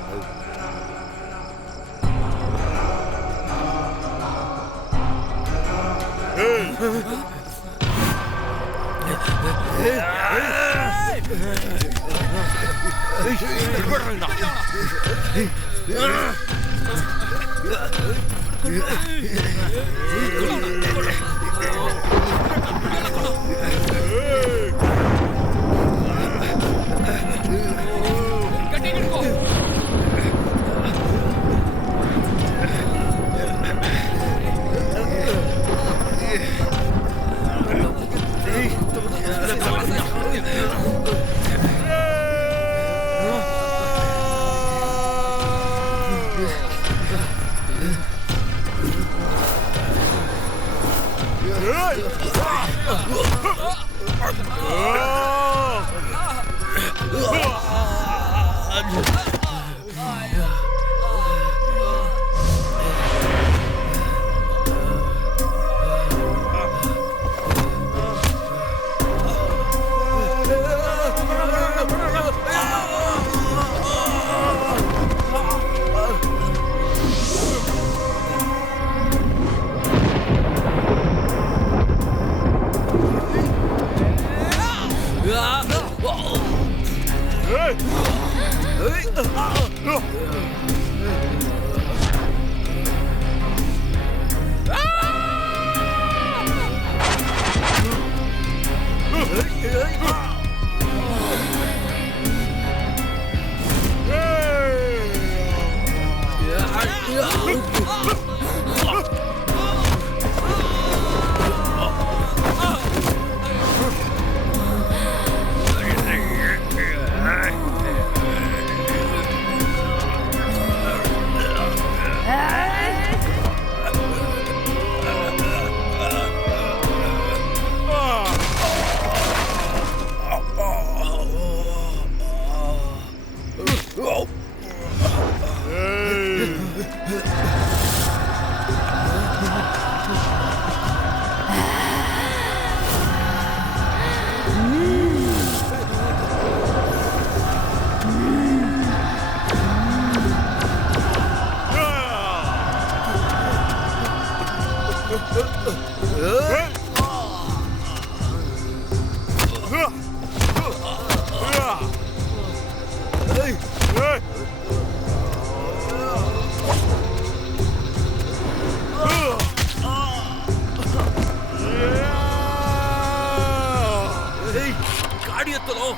ಗಾಡಿ ಎತ್ತಲೋ.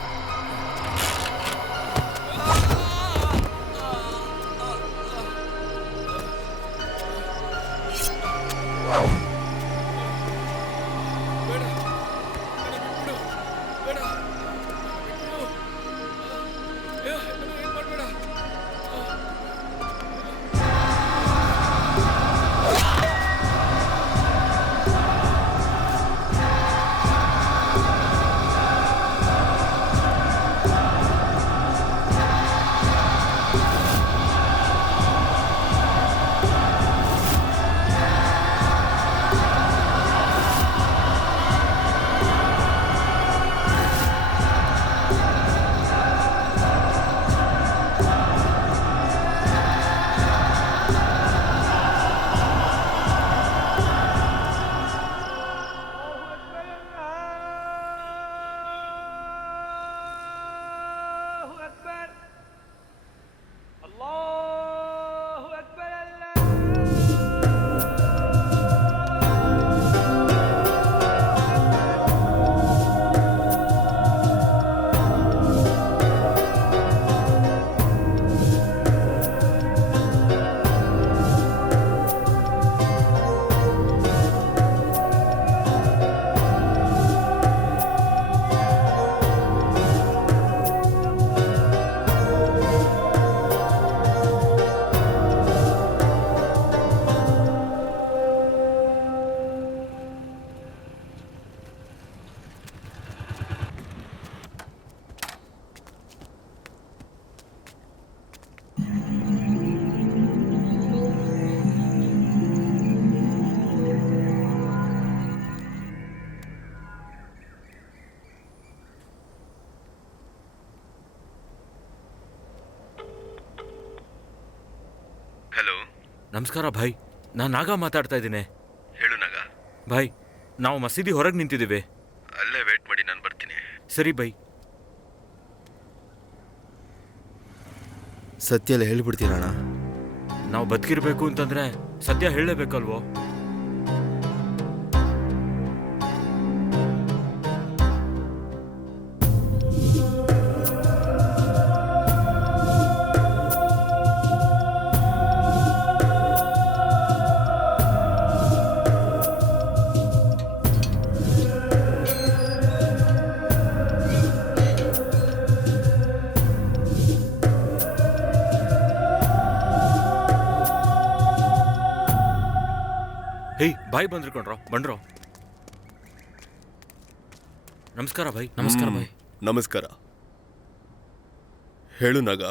ನಮಸ್ಕಾರ ಭಾಯ್, ನಾನು ನಾಗ ಮಾತಾಡ್ತಾ ಇದ್ದೀನಿ. ಹೇಳು ನಾಗ. ಭಾಯ್, ನಾವು ಮಸೀದಿ ಹೊರಗೆ ನಿಂತಿದ್ದೀವಿ. ಅಲ್ಲೇ ವೇಟ್ ಮಾಡಿ, ನಾನು ಬರ್ತೀನಿ. ಸರಿ ಬೈ. ಸತ್ಯ ಎಲ್ಲ ಹೇಳ್ಬಿಡ್ತೀರಣ್ಣ? ನಾವು ಬದುಕಿರ್ಬೇಕು ಅಂತಂದ್ರೆ ಸತ್ಯ ಹೇಳಲೇಬೇಕಲ್ವೋ? ಹೇಯ್, ಬಾಯ್ ಬಂದ್ರು ಕಣ್ರೋ, ಬಂಡ್ರೋ. ನಮಸ್ಕಾರ ಭಾಯ್. ನಮಸ್ಕಾರ ಭಾಯ್. ನಮಸ್ಕಾರ. ಹೇಳು ನಾಗ.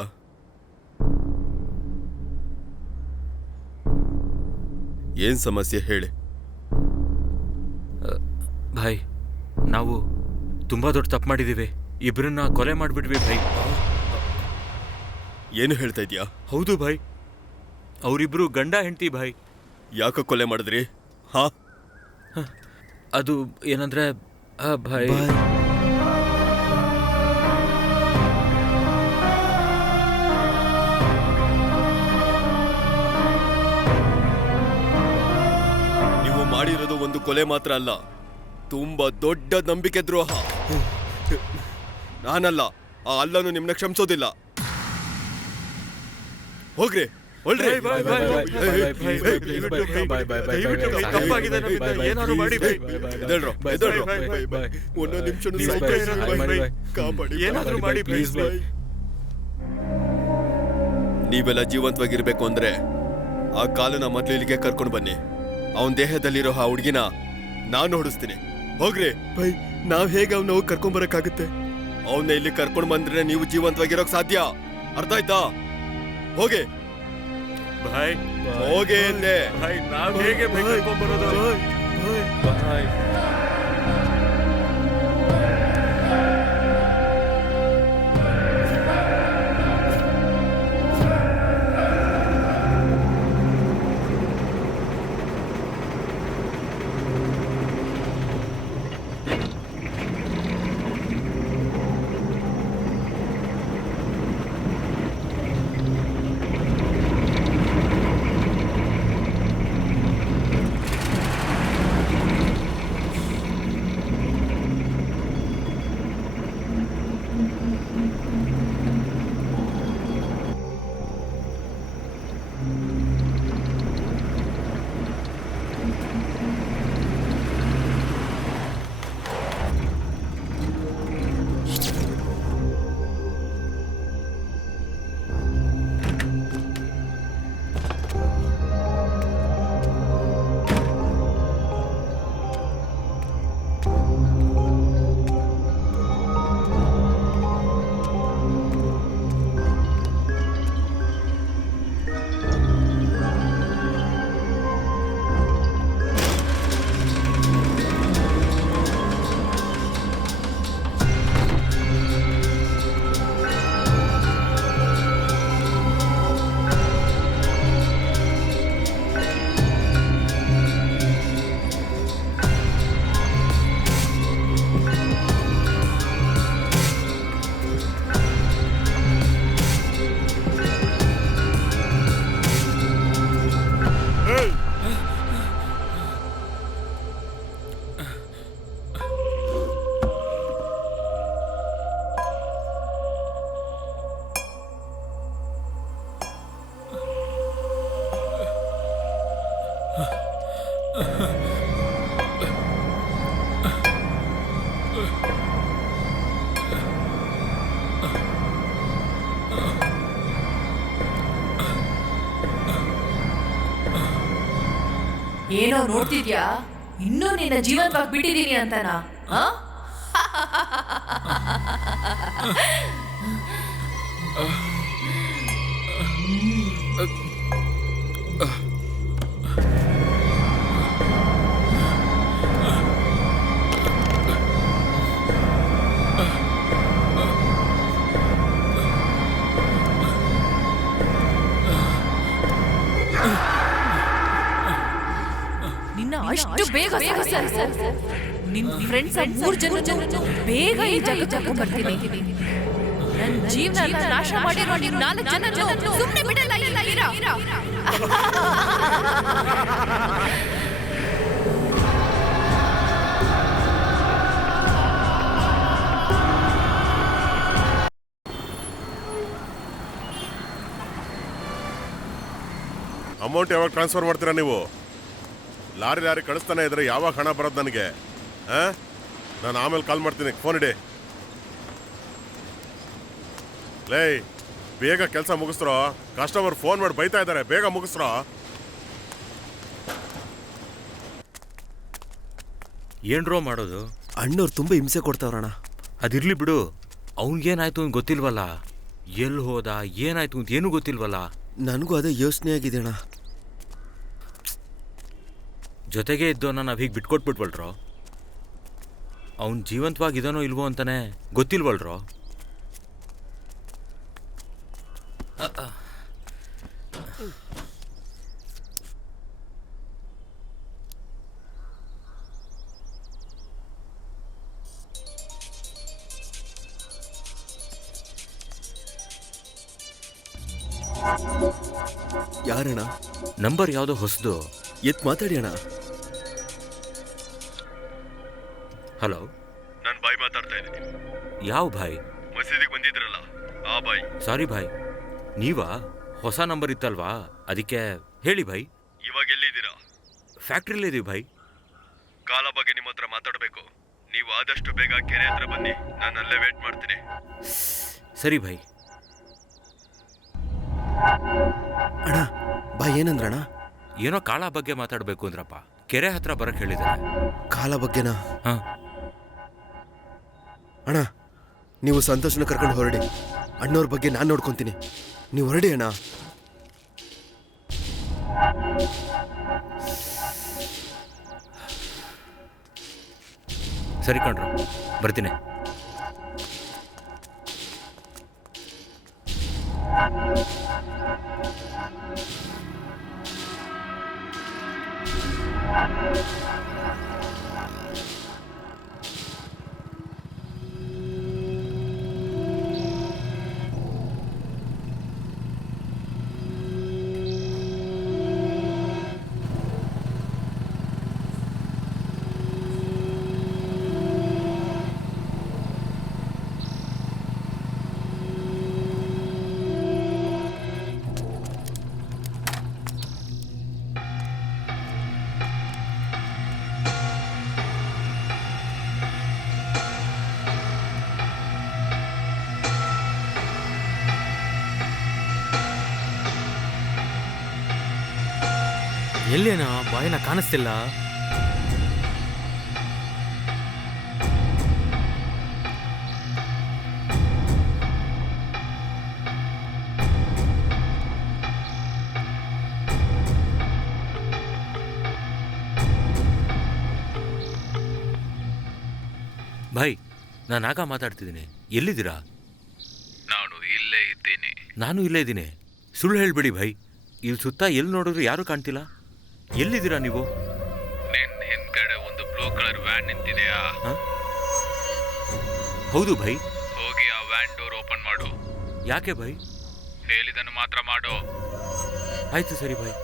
ಏನ್ ಸಮಸ್ಯೆ ಹೇಳಿ. ಭಾಯ್, ನಾವು ತುಂಬಾ ದೊಡ್ಡ ತಪ್ಪು ಮಾಡಿದೀವಿ. ಇಬ್ಬರನ್ನ ಕೊಲೆ ಮಾಡಿಬಿಟ್ವಿ ಭಾಯ್. ಏನು ಹೇಳ್ತಾ ಇದೀಯಾ? ಹೌದು ಭಾಯ್, ಅವರಿಬ್ರು ಗಂಡ ಹೆಂಡತಿ ಭಾಯ್. ಯಾಕೆ ಕೊಲೆ ಮಾಡಿದ್ರಿ? ಹಾ, ಅದು ಏನಂದ್ರೆ ಭಾಯ್, ನೀವು ಮಾಡಿರೋದು ಒಂದು ಕೊಲೆ ಮಾತ್ರ ಅಲ್ಲ, ತುಂಬಾ ದೊಡ್ಡ ನಂಬಿಕೆ ದ್ರೋಹ. ನಾನಲ್ಲ, ಆ ಅಲ್ಲನು ನಿಮ್ನ ಕ್ಷಮಿಸೋದಿಲ್ಲ. ಹೋಗ್ರಿ, ಹೊಳ್ರಿ. ಒಂದೊಂದು ನಿಮಿಷ ನೀವೆಲ್ಲ ಜೀವಂತವಾಗಿರ್ಬೇಕು ಅಂದ್ರೆ ಆ ಕಾಲನ ಮೊದ್ಲು ಇಲ್ಲಿಗೆ ಕರ್ಕೊಂಡು ಬನ್ನಿ. ಅವನ ದೇಹದಲ್ಲಿರೋ ಆ ಹುಡುಗಿನ ನಾನು ಹೊಡಿಸ್ತೀನಿ. ಹೋಗ್ರಿ. ಬೈ, ನಾವ್ ಹೇಗೆ ಅವನ್ನ ಹೋಗಿ ಕರ್ಕೊಂಡ್ ಬರಕ್ಕಾಗುತ್ತೆ? ಅವನ್ನ ಇಲ್ಲಿ ಕರ್ಕೊಂಡು ಬಂದ್ರೆ ನೀವು ಜೀವಂತವಾಗಿರೋಕ್ ಸಾಧ್ಯ. ಅರ್ಥ ಆಯ್ತಾ? ಹೋಗಿ ಭಾಯ್, ಹೋಗಿ ಅಂದೆ. ಭಾಯ್, ನಾವ್ ಹೇಗೆ ಬರೋದು? ಬಾಯ್. ಏನೋ ನೋಡ್ತಿದ್ಯಾ? ಇನ್ನೂ ನಿನ್ನ ಜೀವಂತವಾಗಿ ಬಿಟ್ಟಿದ್ದೀನಿ ಅಂತನಾ? ಬೇಗ ಸರ್ ನಿನ್ ಫ್ರೆಂಡ್ಸ್ 3 ಜನ ಬೇಗ ಈ ಜಾಗಕ್ಕೆ ಬರ್ತೀನಿ. ನನ್ನ ಜೀವನ ನಾಶ ಮಾಡಿರೋ ನೀವು 4 ಜನ ಸುಮ್ಮನೆ ಬಿಡಲ್ಲ. ಇರ ಅಮೌಂಟ್ ಯಾವಾಗ ಟ್ರಾನ್ಸ್ಫರ್ ಮಾಡ್ತೀರಾ ನೀವು? ಲಾರಿ ಕಳಿಸ್ತಾನೆ ಇದ್ರೆ ಯಾವಾಗ ಹಣ ಬರೋದು ನನಗೆ? ನಾನು ಆಮೇಲೆ ಕಾಲ್ ಮಾಡ್ತೀನಿ, ಫೋನ್ ಇಡಿ. ಲೇ, ಬೇಗ ಕೆಲಸ ಮುಗಿಸ್ರೋ. ಕಸ್ಟಮರ್ ಫೋನ್ ಮಾಡಿ ಬೈತಾ ಇದ್ದಾರೆ, ಬೇಗ ಮುಗಿಸ್ರೋ. ಏನ್ರೋ ಮಾಡೋದು? ಅಣ್ಣವ್ರು ತುಂಬಾ ಹಿಂಸೆ ಕೊಡ್ತಾವ್ರಣ್ಣ. ಅದಿರ್ಲಿ ಬಿಡು, ಅವನಿಗೇನಾಯ್ತು ಅಂತ ಗೊತ್ತಿಲ್ವಲ್ಲ. ಎಲ್ಲಿ ಹೋದ, ಏನಾಯ್ತು ಅಂತ ಏನೂ ಗೊತ್ತಿಲ್ವಲ್ಲ. ನನಗೂ ಅದೇ ಯೋಚನೆ ಆಗಿದೆ ಅಣ್ಣ. ಜೊತೆಗೆ ಇದ್ದವನ್ನ ನಾವು ಹೀಗೆ ಬಿಟ್ಕೊಟ್ಬಿಟ್ವಲ್ರೋ. ಅವನು ಜೀವಂತವಾಗಿದ್ದಾನೋ ಇಲ್ವೋ ಅಂತಾನೆ ಗೊತ್ತಿಲ್ವಲ್ರೋ. ಯಾರಣ್ಣ? ನಂಬರ್ ಯಾವುದೋ ಹೊಸದು. ಎತ್ ಮಾತಾಡಿ ಅಣ್ಣ. ಹಲೋ, ನಾನು ಬಾಯ್ ಮಾತಾಡ್ತಾ ಇದ್ದೀನಿ. ಯಾವ ಭಾಯ್? ಮಸೀದಿಗೆ ಬಂದಿದ್ರಲ್ಲ ಆ ಬಾಯ್. ಸಾರಿ ಭಾಯ್, ನೀವಾ? ಹೊಸ ನಂಬರ್ ಇತ್ತಲ್ವಾ, ಅದಕ್ಕೆ ಹೇಳಿ ಭಾಯ್. ಇವಾಗ ಎಲ್ಲಿದ್ದೀರಾ? ಫ್ಯಾಕ್ಟ್ರಿಲೇ ಇದೀವಿ ಭಾಯ್. ಕಾಲ ಬಗ್ಗೆ ನಿಮ್ಮ ಹತ್ರ ಮಾತಾಡಬೇಕು. ನೀವು ಆದಷ್ಟು ಬೇಗ ಕೆರೆ ಹತ್ರ ಬನ್ನಿ, ನಾನು ಅಲ್ಲೇ ವೇಟ್ ಮಾಡ್ತೀನಿ. ಸರಿ ಭಾಯ್. ಅಣ್ಣ ಬಾಯ್ ಏನಂದ್ರಣ್ಣ? ಏನೋ ಕಾಳ ಬಗ್ಗೆ ಮಾತಾಡಬೇಕು ಅಂದ್ರಪ್ಪ. ಕೆರೆ ಹತ್ರ ಬರಕ್ ಹೇಳಿದ್ದಾರೆ. ಕಾಲ ಬಗ್ಗೆನಾ? ಹಾ ಅಣ್ಣ, ನೀವು ಸಂತೋಷನ ಕರ್ಕೊಂಡು ಹೊರಡಿ. ಅಣ್ಣವ್ರ ಬಗ್ಗೆ ನಾನು ನೋಡ್ಕೊಂತೀನಿ, ನೀವು ಹೊರಡಿ ಅಣ್ಣ. ಸರಿ ಕಣ್ರು, ಬರ್ತೀನಿ. ಎಲ್ಲೇನಾ ಬಾಯಿನ ಕಾಣಿಸ್ತಿಲ್ಲ. ಭಾಯ್, ನಾನು ಆಗ ಮಾತಾಡ್ತಿದ್ದೀನಿ. ಎಲ್ಲಿದ್ದೀರಾ? ನಾನು ಇಲ್ಲೇ ಇದ್ದೀನಿ. ನಾನು ಇಲ್ಲೇ ಇದ್ದೀನಿ. ಸುಳ್ಳು ಹೇಳ್ಬೇಡಿ ಭಾಯ್. ಇಲ್ಲಿ ಸುತ್ತ ಎಲ್ಲಿ ನೋಡಿದ್ರು ಯಾರೂ ಕಾಣ್ತಿಲ್ಲ. ಎಲ್ಲಿದ್ದೀರಾ ನೀವು? ನಿನ್ ಹಿಂದ್ಗಡೆ ಒಂದು ಬ್ಲೂ ಕಲರ್ ವ್ಯಾನ್ ನಿಂತಿದೆಯಾ? ಹೌದು ಭಾಯ್. ಹೋಗಿ ಆ ವ್ಯಾನ್ ಡೋರ್ ಓಪನ್ ಮಾಡು. ಯಾಕೆ ಭಾಯ್? ಹೇಳಿದನ್ನು ಮಾತ್ರ ಮಾಡು. ಆಯ್ತು ಸರಿ ಭಾಯ್.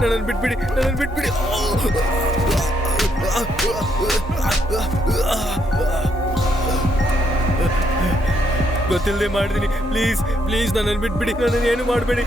ನನ್ನನ್ನು ಬಿಟ್ಬಿಡಿ, ನನ್ನನ್ನು ಬಿಟ್ಬಿಡಿ. ಗೊತ್ತಿಲ್ಲದೆ ಮಾಡಿದ್ದೀನಿ. ಪ್ಲೀಸ್ ಪ್ಲೀಸ್ ನನ್ನನ್ನು ಬಿಟ್ಬಿಡಿ, ನನ್ನನ್ನು ಏನು ಮಾಡಬೇಡಿ.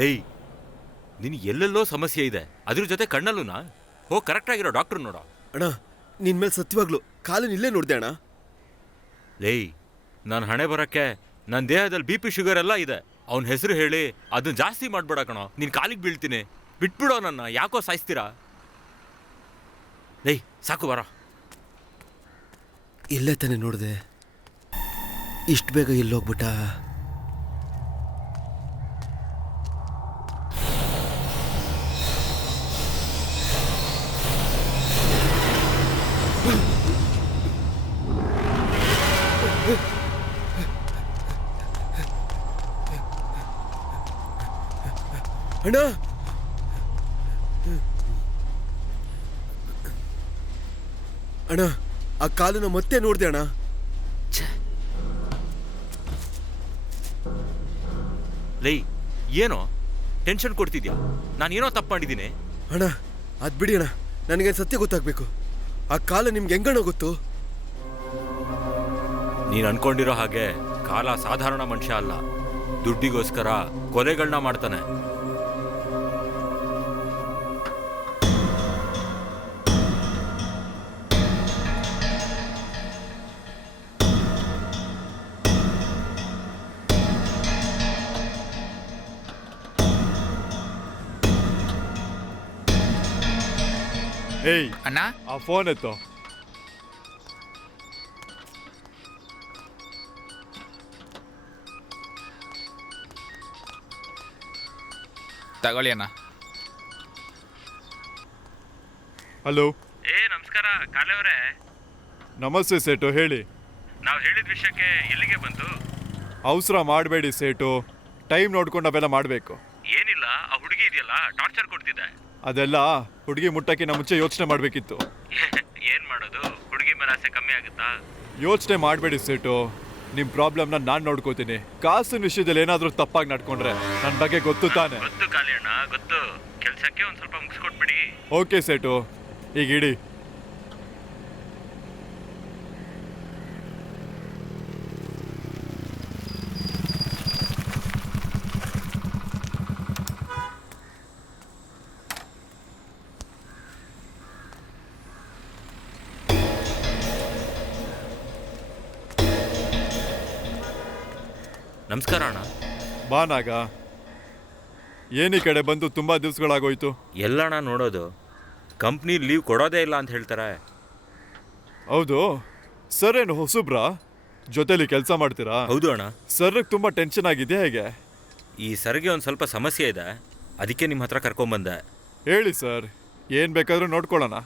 ಲೈ, ನಿನ್ ಎಲ್ಲೆಲ್ಲೋ ಸಮಸ್ಯೆ ಇದೆ, ಅದ್ರ ಜೊತೆ ಕಣ್ಣಲ್ಲೂನಾ? ಹೋಗಿ ಕರೆಕ್ಟ್ ಆಗಿರೋ ಡಾಕ್ಟರ್ ನೋಡೋ. ಅಣ್ಣ, ನಿನ್ ಮೇಲೆ ಸತ್ಯವಾಗ್ಲು ಕಾಲನ್ ಇಲ್ಲೇ ನೋಡ್ದೆ ಅಣ್ಣ. ಲೈ, ನಾನು ಹಣೆ ಬರಕ್ಕೆ ನನ್ನ ದೇಹದಲ್ಲಿ BP ಶುಗರ್ ಎಲ್ಲ ಇದೆ. ಅವನ ಹೆಸರು ಹೇಳಿ ಅದನ್ನ ಜಾಸ್ತಿ ಮಾಡ್ಬೇಡ ಕಣೋ. ನೀನ್ ಕಾಲಿಗೆ ಬೀಳ್ತೀನಿ, ಬಿಟ್ಬಿಡೋ ನನ್ನ. ಯಾಕೋ ಸಾಯಿಸ್ತೀರಾ? ಲೈ, ಸಾಕು ಬರ. ಇಲ್ಲೇ ತಾನೆ ನೋಡ್ದೆ, ಇಷ್ಟು ಬೇಗ ಎಲ್ಲೋಗ್ಬಿಟ್ಟ? ಅಣ್ಣ ಅಣ್ಣ ಆ ಕಾಲನ್ನ ಮತ್ತೆ ನೋಡ್ದೆ ಅಣ್ಣ. ಲೈ ಏನೋ ಟೆನ್ಷನ್ ಕೊಡ್ತಿದ್ಯಾ? ನಾನೇನೋ ತಪ್ಪು ಮಾಡಿದ್ದೀನಿ. ಅಣ್ಣ ಅದ್ ಬಿಡಿ ಅಣ್ಣ, ನನಗೆ ಸತ್ಯ ಗೊತ್ತಾಗ್ಬೇಕು. ಆ ಕಾಲ ನಿಮ್ಗೆ ಹೆಂಗಣ್ಣ ಗೊತ್ತು? ನೀನು ಅನ್ಕೊಂಡಿರೋ ಹಾಗೆ ಕಾಲ ಸಾಧಾರಣ ಮನುಷ್ಯ ಅಲ್ಲ. ದುಡ್ಡಿಗೋಸ್ಕರ ಕೊಲೆಗಳನ್ನ ಮಾಡ್ತಾನೆ. ಏಯ್ ಅಣ್ಣ ಆ ಫೋನ್ ಎತ್ತೋ. ತಗೊಳ್ಳಿ ಅಣ್ಣ. ಹಲೋ. ನಮಸ್ಕಾರ ಕಾಲೆ ಅವರೇ. ನಮಸ್ತೆ ಸೇಟು, ಹೇಳಿ. ನಾವು ಹೇಳಿದ ವಿಷಯಕ್ಕೆ ಎಲ್ಲಿಗೆ ಬಂತು? ಅವಸರ ಮಾಡಬೇಡಿ ಸೇಟು, ಟೈಮ್ ನೋಡ್ಕೊಂಡು ಅವೆಲ್ಲ ಮಾಡಬೇಕು. ಏನಿಲ್ಲ, ಆ ಹುಡುಗಿ ಇದೆಯಲ್ಲ ಟಾರ್ಚರ್ ಕೊಡ್ತಿದ್ದೆ. ಅದೆಲ್ಲ ಹುಡುಗಿ ಮುಟ್ಟಕ್ಕಿಂತ ಮುಂಚೆ ಯೋಚನೆ ಮಾಡಬೇಕಿತ್ತು. ಏನ್ ಮಾಡೋದು, ಹುಡುಗಿ ಮೇಲೆ ಆಸೆ ಕಮ್ಮಿ ಆಗುತ್ತಾ? ಯೋಚನೆ ಮಾಡಬೇಡಿ ಸೇಟು, ನಿಮ್ಮ ಪ್ರಾಬ್ಲಮ್ನ ನಾನು ನೋಡ್ಕೋತೀನಿ. ಕಾಸಿನ ವಿಷಯದಲ್ಲಿ ಏನಾದರೂ ತಪ್ಪಾಗಿ ನಡ್ಕೊಂಡ್ರೆ ನನ್ನ ಬಗ್ಗೆ ಗೊತ್ತು ತಾನೆ? ಗೊತ್ತು ಕಾಲಿ ಅಣ್ಣ, ಗೊತ್ತು. ಕೆಲ್ಸಕ್ಕೆ ಒಂದ್ ಸ್ವಲ್ಪ ಮುಗಿಸ್ಕೊಟ್ಬಿಡಿ. ಓಕೆ ಸೇಟು, ಈಗ ಇಡಿ. ನಮಸ್ಕಾರ ಅಣ್ಣ. ಬಾ ನಾಗ, ಏನಿ ಕಡೆ ಬಂದು ತುಂಬ ದಿವಸಗಳಾಗೋಯ್ತು. ಎಲ್ಲಣ್ಣ ನೋಡೋದು, ಕಂಪ್ನಿ ಲೀವ್ ಕೊಡೋದೇ ಇಲ್ಲ ಅಂತ ಹೇಳ್ತಾರೆ. ಹೌದು ಸರ್, ಏನು ಹೊಸಬ್ರಾ? ಜೊತೆಲಿ ಕೆಲಸ ಮಾಡ್ತೀರಾ? ಹೌದು ಅಣ್ಣ. ಸರ್ಗೆ ತುಂಬ ಟೆನ್ಷನ್ ಆಗಿದೆಯಾ ಹೇಗೆ? ಈ ಸರ್ಗೆ ಒಂದು ಸ್ವಲ್ಪ ಸಮಸ್ಯೆ ಇದೆ, ಅದಕ್ಕೆ ನಿಮ್ಮ ಹತ್ರ ಕರ್ಕೊಂಬಂದೆ. ಹೇಳಿ ಸರ್, ಏನು ಬೇಕಾದರೂ ನೋಡ್ಕೊಳ್ಳೋಣ.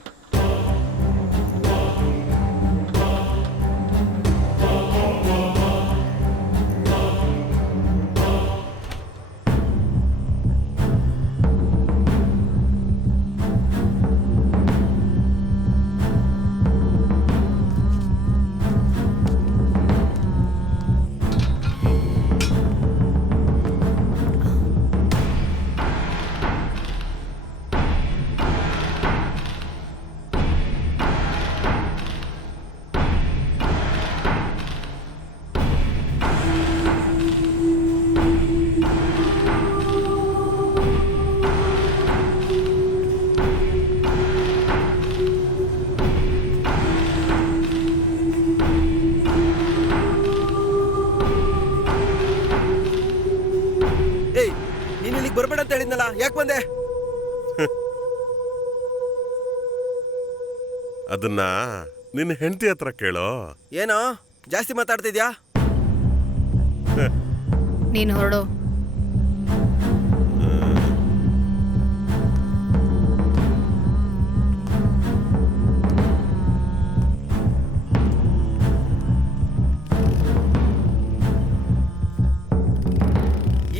ಬರ್ಬೇಡ ಅಂತ ಹೇಳಿದ್ನಲ್ಲ, ಯಾಕೆ ಬಂದೆ? ಅದನ್ನ ನಿನ್ನ ಹೆಂಡತಿ ಹತ್ರ ಕೇಳೋ. ಏನೋ ಜಾಸ್ತಿ ಮಾತಾಡ್ತಿದ್ಯಾ? ನೀನು ಹೊರಡು.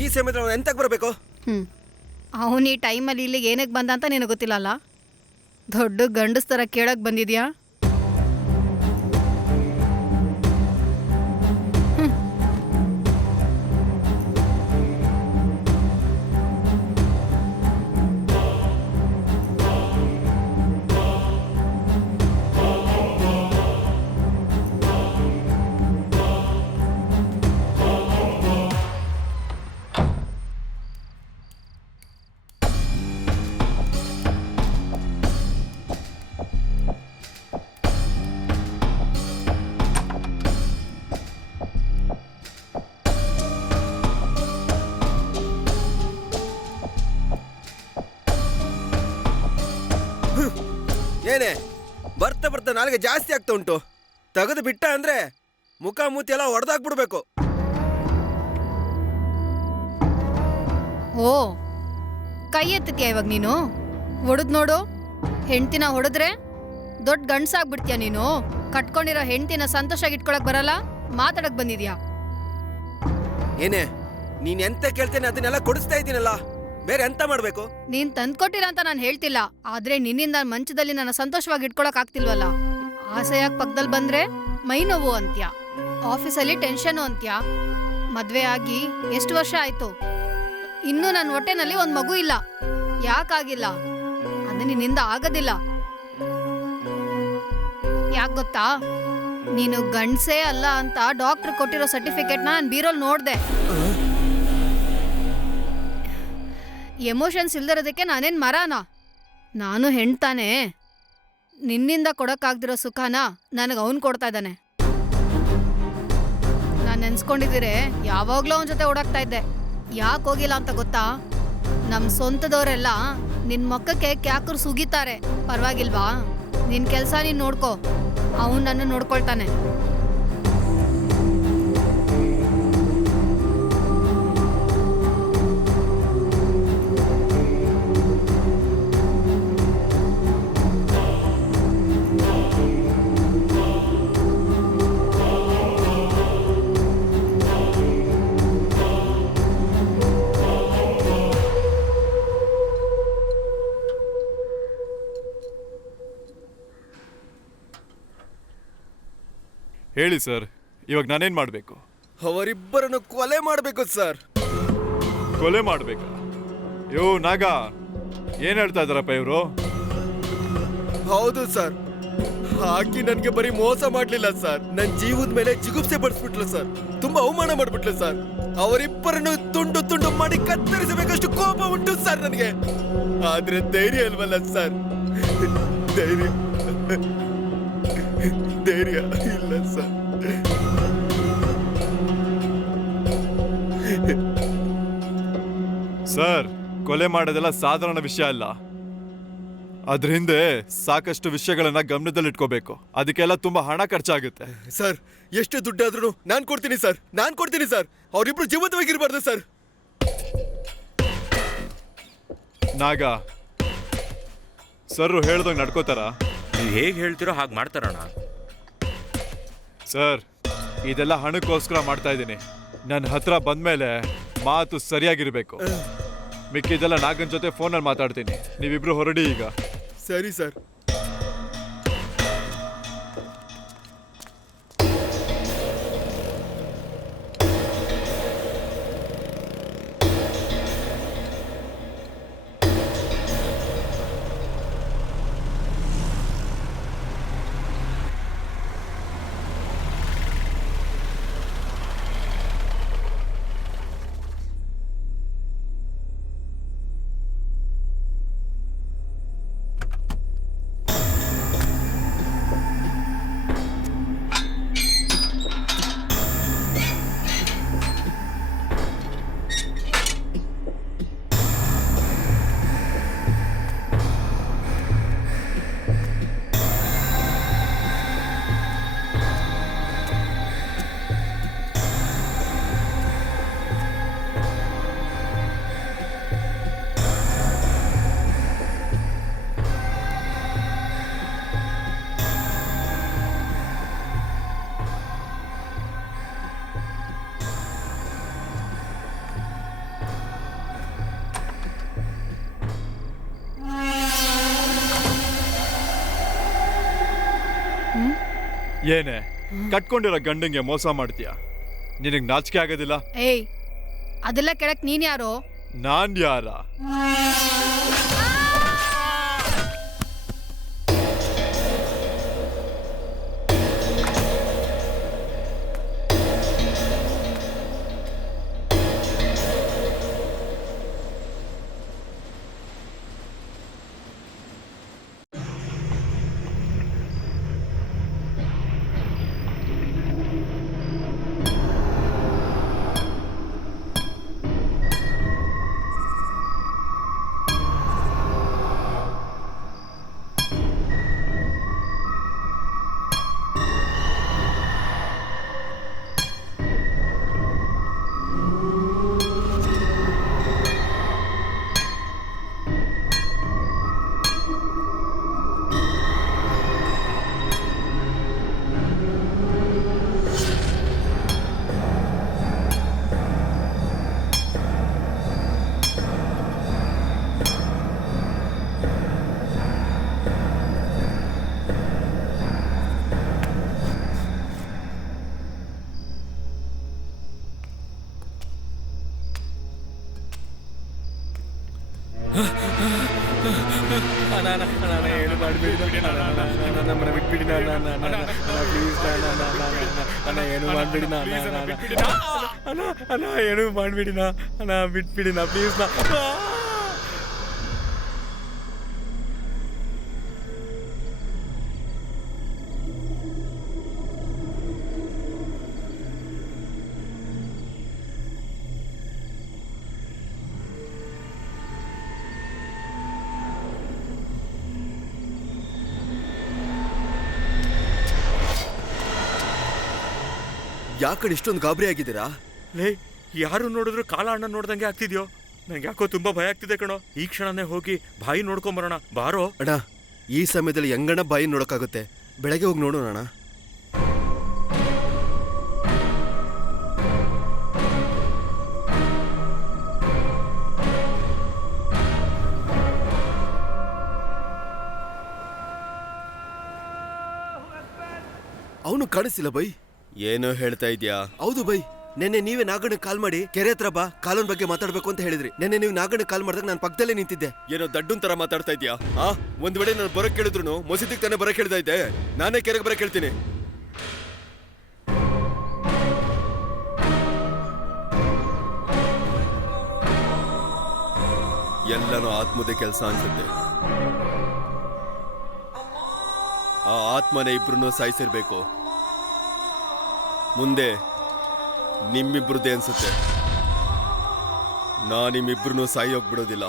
ಈ ಸಮಯದಲ್ಲಿ ಎಂತಕ್ಕೆ ಬರಬೇಕು? ಅವನು ಈ ಟೈಮಲ್ಲಿ ಇಲ್ಲಿಗೆ ಏನಕ್ಕೆ ಬಂದ ಅಂತ ನಿನಗೆ ಗೊತ್ತಿಲ್ಲಲ್ಲ? ದೊಡ್ಡ ಗಂಡಸ್ ಥರ ಕೇಳಕ್ಕೆ ಬಂದಿದ್ಯಾ? ಏನೇ ಬರ್ತಾ ಬರ್ತಾ ನಾಲ್ಗೆ ಜಾಸ್ತಿ ಆಗ್ತಾ ಉಂಟು. ತೆಗೆದು ಬಿಟ್ಟ ಅಂದ್ರೆ ಮುಖ ಮೂತಿ ಎಲ್ಲ ಹೊಡೆದಾಕ್ಬಿಡ್ಬೇಕು. ಓ, ಕೈ ಎತ್ತಿದ್ಯಾ ಇವಾಗ ನೀನು? ಹೊಡೆದ್ ನೋಡು. ಹೆಂಡ್ತಿನ ಹೊಡೆದ್ರೆ ದೊಡ್ಡ ಗಂಡ್ಸಾಗ್ಬಿಡ್ತೀಯ ನೀನು. ಕಟ್ಕೊಂಡಿರೋ ಹೆಂಡ್ತಿನ ಸಂತೋಷವಾಗಿ ಇಟ್ಕೊಳಕ್ ಬರಲ್ಲ, ಮಾತಾಡಕ್ ಬಂದಿದ್ಯಾ? ಏನೇ ನೀನ್ ಎಂತ ಕೇಳ್ತೇನೆ ಅದನ್ನೆಲ್ಲ ಕೊಡಿಸ್ತಾ ಇದ್ದೀನಲ್ಲ. ಬೇರೆ ಎಂತ ಮಾಡ್ಬೇಕು? ನೀನ್ ತಂದ್ಕೊಟ್ಟಿಲ್ಲ ಅಂತ ನಾನು ಹೇಳ್ತಿಲ್ಲ, ಆದ್ರೆ ನಿನ್ನಿಂದ ಮಂಚದಲ್ಲಿ ನನ್ನ ಸಂತೋಷವಾಗಿ ಇಟ್ಕೊಳಕ್ ಆಗ್ತಿಲ್ವಲ್ಲ. ಆಸೆಯಾಗಿ ಪಕ್ಕದಲ್ಲಿ ಬಂದ್ರೆ ಮೈ ನೋವು ಅಂತ್ಯ, ಆಫೀಸಲ್ಲಿ ಟೆನ್ಷನ್ ಅಂತ್ಯ. ಮದ್ವೆ ಆಗಿ ಎಷ್ಟು ವರ್ಷ ಆಯ್ತು, ಇನ್ನೂ ನನ್ನ ಹೊಟ್ಟೆನಲ್ಲಿ ಒಂದ್ ಮಗು ಇಲ್ಲ. ಯಾಕಾಗಿಲ್ಲ? ಅದು ನಿನ್ನಿಂದ ಆಗೋದಿಲ್ಲ. ಯಾಕೆ ಗೊತ್ತಾ? ನೀನು ಗಂಡ್ಸೇ ಅಲ್ಲ ಅಂತ ಡಾಕ್ಟರ್ ಕೊಟ್ಟಿರೋ ಸರ್ಟಿಫಿಕೇಟ್ನ ನಾನು ಬೀರೋಲ್ ನೋಡ್ದೆ. ಎಮೋಷನ್ಸ್ ಇಲ್ದಿರೋದಕ್ಕೆ ನಾನೇನ್ ಮರನಾ? ನಾನು ಹೆಣ್ತಾನೆ. ನಿನ್ನಿಂದ ಕೊಡಕ್ಕಾಗ್ದಿರೋ ಸುಖನ ನನಗೆ ಅವನು ಕೊಡ್ತಾ ಇದ್ದಾನೆ. ನಾನು ನೆನ್ಸ್ಕೊಂಡಿದ್ದೀರೆ ಯಾವಾಗ್ಲೂ ಅವನ ಜೊತೆ ಓಡಾಕ್ತಾ ಇದ್ದೆ. ಯಾಕೆ ಹೋಗಿಲ್ಲ ಅಂತ ಗೊತ್ತಾ? ನಮ್ಮ ಸ್ವಂತದವರೆಲ್ಲ ನಿನ್ ಮಕ್ಕಕ್ಕೆ ಕ್ಯಾಕರು ಸುಗಿತಾರೆ. ಪರವಾಗಿಲ್ವಾ? ನಿನ್ ಕೆಲಸ ನೀನ್ ನೋಡ್ಕೋ, ಅವನು ನನ್ನ ನೋಡ್ಕೊಳ್ತಾನೆ. ಹೇಳಿ ಸರ್, ಇವಾಗ ನಾನೇನ್ ಮಾಡ್ಬೇಕು? ಅವರಿಬ್ಬರನ್ನು ಕೊಲೆ ಮಾಡಬೇಕು ಸರ್. ಕೊಲೆ ಮಾಡ್ಬೇಕಾ? ಯೋ ನಾಗ, ಏನ್ ಹೇಳ್ತಾ ಇದಾರಪ್ಪ ಇವರು? ಹೌದು ಸರ್, ಹಾಕಿ ನನ್ಗೆ ಬರೀ ಮೋಸ ಮಾಡ್ಲಿಲ್ಲ ಸರ್, ನನ್ ಜೀವದ ಮೇಲೆ ಜಿಗುಪ್ಸೆ ಪಡಿಸ್ಬಿಟ್ಲು ಸರ್, ತುಂಬಾ ಅವಮಾನ ಮಾಡ್ಬಿಟ್ಲು ಸರ್. ಅವರಿಬ್ಬರನ್ನು ತುಂಡು ತುಂಡು ಮಾಡಿ ಕತ್ತರಿಸಬೇಕಷ್ಟು ಕೋಪ ಉಂಟು ಸರ್ ನನಗೆ. ಆದ್ರೆ ಧೈರ್ಯ ಅಲ್ವಲ್ಲ ಸರ್, ಧೈರ್ಯ ಇಲ್ಲ ಸರ್. ಸರ್, ಕೊಲೆ ಮಾಡೋದೆಲ್ಲ ಸಾಧಾರಣ ವಿಷಯ ಅಲ್ಲ. ಅದ್ರ ಹಿಂದೆ ಸಾಕಷ್ಟು ವಿಷಯಗಳನ್ನ ಗಮನದಲ್ಲಿಟ್ಕೋಬೇಕು. ಅದಕ್ಕೆಲ್ಲ ತುಂಬಾ ಹಣ ಖರ್ಚಾಗುತ್ತೆ. ಸರ್, ಎಷ್ಟು ದುಡ್ಡಾದ್ರೂ ನಾನ್ ಕೊಡ್ತೀನಿ ಸರ್, ನಾನ್ ಕೊಡ್ತೀನಿ ಸರ್. ಅವರಿಬ್ರು ಜೀವಂತವಾಗಿರ್ಬಾರ್ದು ಸರ್. ನಾಗ, ಸರ್ ಹೇಳ್ದಂಗೆ ನಡ್ಕೋತಾರ? ನೀವು ಹೇಗೆ ಹೇಳ್ತಿರೋ ಹಾಗೆ ಮಾಡ್ತಾರಣ್ಣ. ಸರ್, ಇದೆಲ್ಲ ಹಣಕ್ಕೋಸ್ಕರ ಮಾಡ್ತಾ ಇದ್ದೀನಿ. ನನ್ನ ಹತ್ರ ಬಂದ್ಮೇಲೆ ಮಾತು ಸರಿಯಾಗಿರ್ಬೇಕು. ಮಿಕ್ಕಿದೆಲ್ಲ ನಾಗನ್ ಜೊತೆ ಫೋನಲ್ಲಿ ಮಾತಾಡ್ತೀನಿ. ನೀವಿಬ್ರು ಹೊರಡಿ ಈಗ. ಸರಿ ಸರ್. ಏನೇ ಕಟ್ಕೊಂಡಿರೋ ಗಂಡಂಗೆ ಮೋಸ ಮಾಡ್ತೀಯ? ನಿನಗೆ ನಾಚಿಕೆ ಆಗೋದಿಲ್ಲ? ಏಯ್, ಅದೆಲ್ಲ ಕೆಳಕ್ ನೀನ್ ಯಾರೋ? ನಾನ್ ಯಾರ? ಅಣ್ಣ ಏನು ಮಾಡಬೇಡಿ ನಮ್ಮನ್ನ ಬಿಟ್ಬಿಡಿ ಪ್ಲೀಸ್ ಅಣ್ಣ ಏನು ಮಾಡಬೇಡಿ ಅಣ್ಣ ಏನು ಮಾಡಬೇಡಿ ಅಣ್ಣ ಬಿಟ್ಬಿಡಿ ಪ್ಲೀಸ್ ಯಾಕಡೆ ಇಷ್ಟೊಂದು ಗಾಬರಿ ಆಗಿದ್ದೀರಾ? ಲೇ, ಯಾರು ನೋಡಿದ್ರು ಕಾಲ ಅಣ್ಣ ನೋಡ್ದಂಗೆ ಆಗ್ತಿದ್ಯೋ. ನಂಗೆ ಯಾಕೋ ತುಂಬಾ ಭಯ ಆಗ್ತಿದೆ ಕಣೋ. ಈ ಕ್ಷಣನೇ ಹೋಗಿ ಬಾಯಿ ನೋಡ್ಕೊಂಬರೋಣ ಬಾರೋ. ಅಣ್ಣ, ಈ ಸಮಯದಲ್ಲಿ ಹೆಂಗಣ್ಣ ಬಾಯಿ ನೋಡೋಕ್ಕಾಗುತ್ತೆ? ಬೆಳಗ್ಗೆ ಹೋಗಿ ನೋಡೋಣ ಅಣ್ಣ. ಅವನು ಕಾಣಿಸ್ತಿಲ್ಲ ಬೈ. ಏನೋ ಹೇಳ್ತಾ ಇದ್ಯಾ? ಹೌದು ಬೈ, ನೆನ್ನೆ ನೀವೇ ನಾಗಣ್ಣ ಕಾಲ್ ಮಾಡಿ ಕೆರೆ ಹತ್ರ ಬಾ ಕಾಲೋನ್ ಬಗ್ಗೆ ಮಾತಾಡ್ಬೇಕು ಅಂತ ಹೇಳಿದ್ರಿ. ನೆನ್ನೆ ನೀವು ನಾಗಣ್ಣ ಕಾಲ್ ಮಾಡಿದಾಗ ನಾನು ಪಕ್ಕದಲ್ಲೇ ನಿಂತಿದ್ದೆ. ಏನೋ ದಡ್ಡನ್ ತರ ಮಾತಾಡ್ತಾ ಇದ್ಯಾ? ಒಂದ್ ವೇಳೆ ನಾನು ಬರಕ್ ಕೇಳಿದ್ರು ಮಸೀದಿಗೆ ತಾನೇ ಬರಕ್ ಹೇಳ್ತಾ ಇದ್ದೆ. ನಾನೇ ಕೆರೆಗೆ ಬರಕ್ ಹೇಳ್ತೀನಿ. ಎಲ್ಲನೂ ಆತ್ಮದೇ ಕೆಲಸ ಅನ್ಸುತ್ತೆ. ಆ ಆತ್ಮನೇ ಇಬ್ರು ಸಾಯಿಸಿರ್ಬೇಕು. ಮುಂದೆ ನಿಮ್ಮಿಬ್ರದ್ದೇ ಅನ್ಸುತ್ತೆ. ನಾ ನಿಮ್ಮಿಬ್ರು ಸಾಯಿ ಹೋಗ್ಬಿಡೋದಿಲ್ಲ.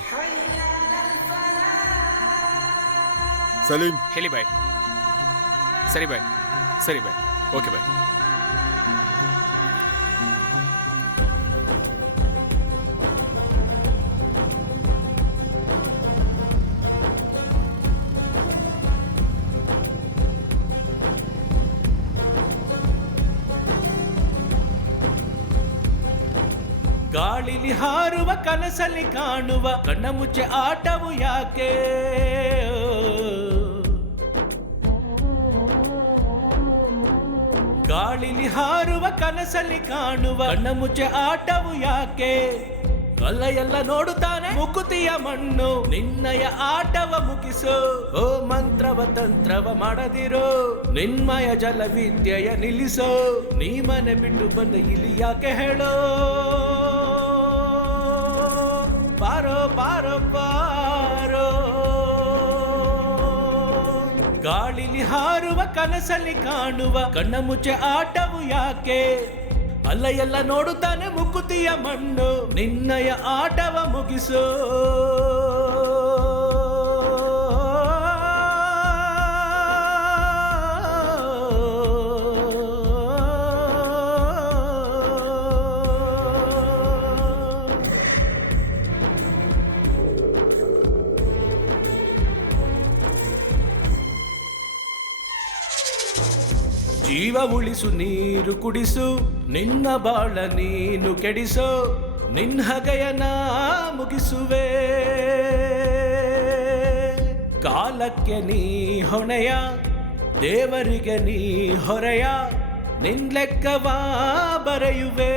ಸಲೀಂ ಹೇಳಿ ಬಾಯ್. ಸರಿ ಬಾಯ್, ಸರಿ ಬಾಯ್, ಓಕೆ ಬಾಯ್. ಗಾಳಿಲಿ ಹಾರುವ ಕನಸಲ್ಲಿ ಕಾಣುವ ಕಣ್ಣ ಮುಚ್ಚೆ ಆಟವು ಯಾಕೆ? ಗಾಳಿಲಿ ಹಾರುವ ಕನಸಲ್ಲಿ ಕಾಣುವ ಕಣ್ಣ ಮುಚ್ಚೆ ಆಟವು ಯಾಕೆ? ಅಲ್ಲ ಎಲ್ಲ ನೋಡುತ್ತಾನೆ ಮುಕುತಿಯ ಮಣ್ಣು ನಿನ್ನಯ ಆಟವ ಮುಗಿಸು. ಓ ಮಂತ್ರವ ತಂತ್ರವ ಮಾಡದಿರೋ ನಿನ್ಮಯ ಜಲ ವಿದ್ಯೆಯ ನಿಲ್ಲಿಸೋ. ನೀ ಮನೆ ಬಿಟ್ಟು ಬಂದ ಇಲ್ಲಿ ಯಾಕೆ ಹೇಳೋ? ಬಾರೋ ಬಾರೋ ಬಾರೋ. ಗಾಳಿಲಿ ಹಾರುವ ಕನಸಲ್ಲಿ ಕಾಣುವ ಕಣ್ಣ ಮುಚ್ಚೆ ಆಟವು ಯಾಕೆ? ಅಲ್ಲ ಎಲ್ಲ ನೋಡುತ್ತಾನೆ ಮುಕುತಿಯ ಮಣ್ಣು ನಿನ್ನಯ ಆಟವ ಮುಗಿಸೋ. ಜೀವ ಉಳಿಸು ನೀರು ಕುಡಿಸು ನಿನ್ನ ಬಾಳ ನೀನು ಕೆಡಿಸೋ. ನಿನ್ನ ಹಗೆಯನ ಮುಗಿಸುವೆ ಕಾಲಕ್ಕೆ ನೀ ಹೊಣೆಯ ದೇವರಿಗೆ ನೀ ಹೊರೆಯ. ನಿನ್ ಲೆಕ್ಕವಾ ಬರೆಯುವೆ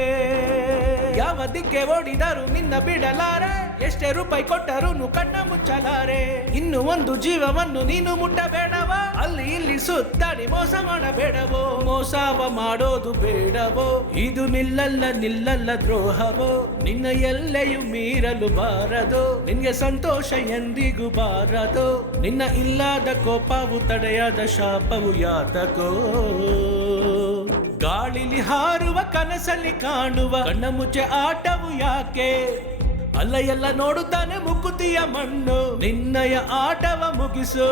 ಯಾವ ದಿಕ್ಕೆ ಓಡಿದರು ನಿನ್ನ ಬಿಡಲಾರೆ. ಎಷ್ಟೇ ರೂಪಾಯಿ ಕೊಟ್ಟರು ಕಣ್ಣ ಮುಚ್ಚಲಾರೆ. ಇನ್ನು ಒಂದು ಜೀವವನ್ನು ನೀನು ಮುಟ್ಟಬೇಡವ. ಅಲ್ಲಿ ಇಲ್ಲಿ ಸುತ್ತಾಡಿ ಮೋಸ ಮಾಡಬೇಡವೋ. ಮೋಸವ ಮಾಡೋದು ಬೇಡವೋ. ಇದು ನಿಲ್ಲಲ್ಲ ದ್ರೋಹವೋ. ನಿನ್ನ ಎಲ್ಲೆಯೂ ಮೀರಲು ಬಾರದು. ನಿನ್ಗೆ ಸಂತೋಷ ಎಂದಿಗೂ ಬಾರದು. ನಿನ್ನ ಇಲ್ಲದ ಕೋಪವು ತಡೆಯದ ಶಾಪವು ಯಾತಕೋ. ಗಾಳಿಲಿ ಹಾರುವ ಕನಸಲ್ಲಿ ಕಾಣುವ ಕಣ್ಣ ಮುಚ್ಚೆ ಆಟವು ಯಾಕೆ? ಅಲ್ಲ ಎಲ್ಲ ನೋಡುತ್ತಾನೆ ಮುಕುತಿಯ ಮಣ್ಣು ನಿನ್ನಯ ಆಟವ ಮುಗಿಸೋ.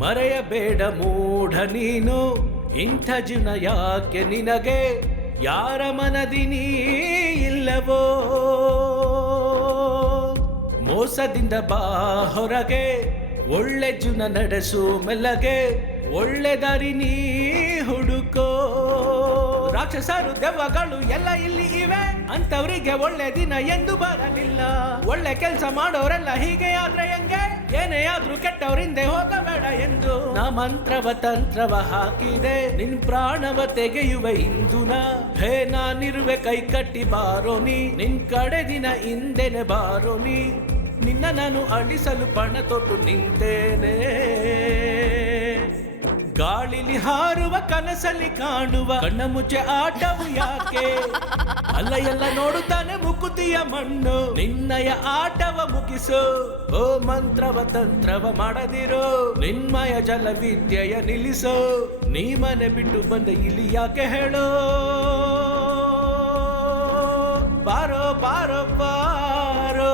ಮರೆಯಬೇಡ ಮೂಢ ನೀನು ಇಂಥ ಜೀವನ ಯಾಕೆ ನಿನಗೆ? ಯಾರ ಮನದಿ ನೀ ಇಲ್ಲವೋ. ಮೋಸದಿಂದ ಬಾ ಹೊರಗೆ ಒಳ್ಳೆ ಜೀವನ ನಡೆಸು ಮೆಲ್ಲಗೆ. ಒಳ್ಳೆ ದಾರಿ ನೀ ಹುಡುಕೋ. ರಾಕ್ಷಸರು ದೆವ್ವಗಳು ಎಲ್ಲ ಇಲ್ಲಿ ಇವೆ, ಅಂತವರಿಗೆ ಒಳ್ಳೆ ದಿನ ಎಂದು ಬರಲಿಲ್ಲ. ಒಳ್ಳೆ ಕೆಲಸ ಮಾಡೋರೆಲ್ಲ ಹೀಗೆ ಆದ್ರೆ ಹೆಂಗೆ, ಏನೇ ಆದ್ರೂ ಕೆಟ್ಟವರಿಂದೆ ಹೋಗಬೇಡ ಎಂದು ನಾ ಮಂತ್ರವ ತಂತ್ರವ ಹಾಕಿದೆ, ನಿನ್ ಪ್ರಾಣವ ತೆಗೆಯುವ ಇಂದುನ. ಹೇ ನಾನಿರುವೆ ಕೈ ಕಟ್ಟಿ ಬಾರೋ ನೀ, ನಿನ್ ಕಡೆ ದಿನ ಹಿಂದೆನೆ ಬಾರೋ ನೀ. ನಿನ್ನ ನಾನು ಅಳಿಸಲು ಪಣ ತೊಟ್ಟು ನಿಂತೇನೆ. ಗಾಳಿಲಿ ಹಾರುವ ಕನಸಲ್ಲಿ ಕಾಣುವ ಕಣ್ಣ ಮುಚ್ಚೆ ಆಟವು ಯಾಕೆ, ಅಲ್ಲ ಎಲ್ಲ ನೋಡುತ್ತಾನೆ ಮುಕುತಿಯ ಮಣ್ಣು. ನಿನ್ನಯ ಆಟವ ಮುಗಿಸು, ಓ ಮಂತ್ರವ ತಂತ್ರವ ಮಾಡದಿರೋ, ನಿನ್ಮಯ ಜಲ ವಿದ್ಯೆಯ ನಿಲ್ಲಿಸೋ. ನೀ ಮನೆ ಬಿಟ್ಟು ಬಂದ ಇಲ್ಲಿ ಯಾಕೆ ಹೇಳೋ, ಬಾರೋ ಬಾರೋ ಬಾರೋ.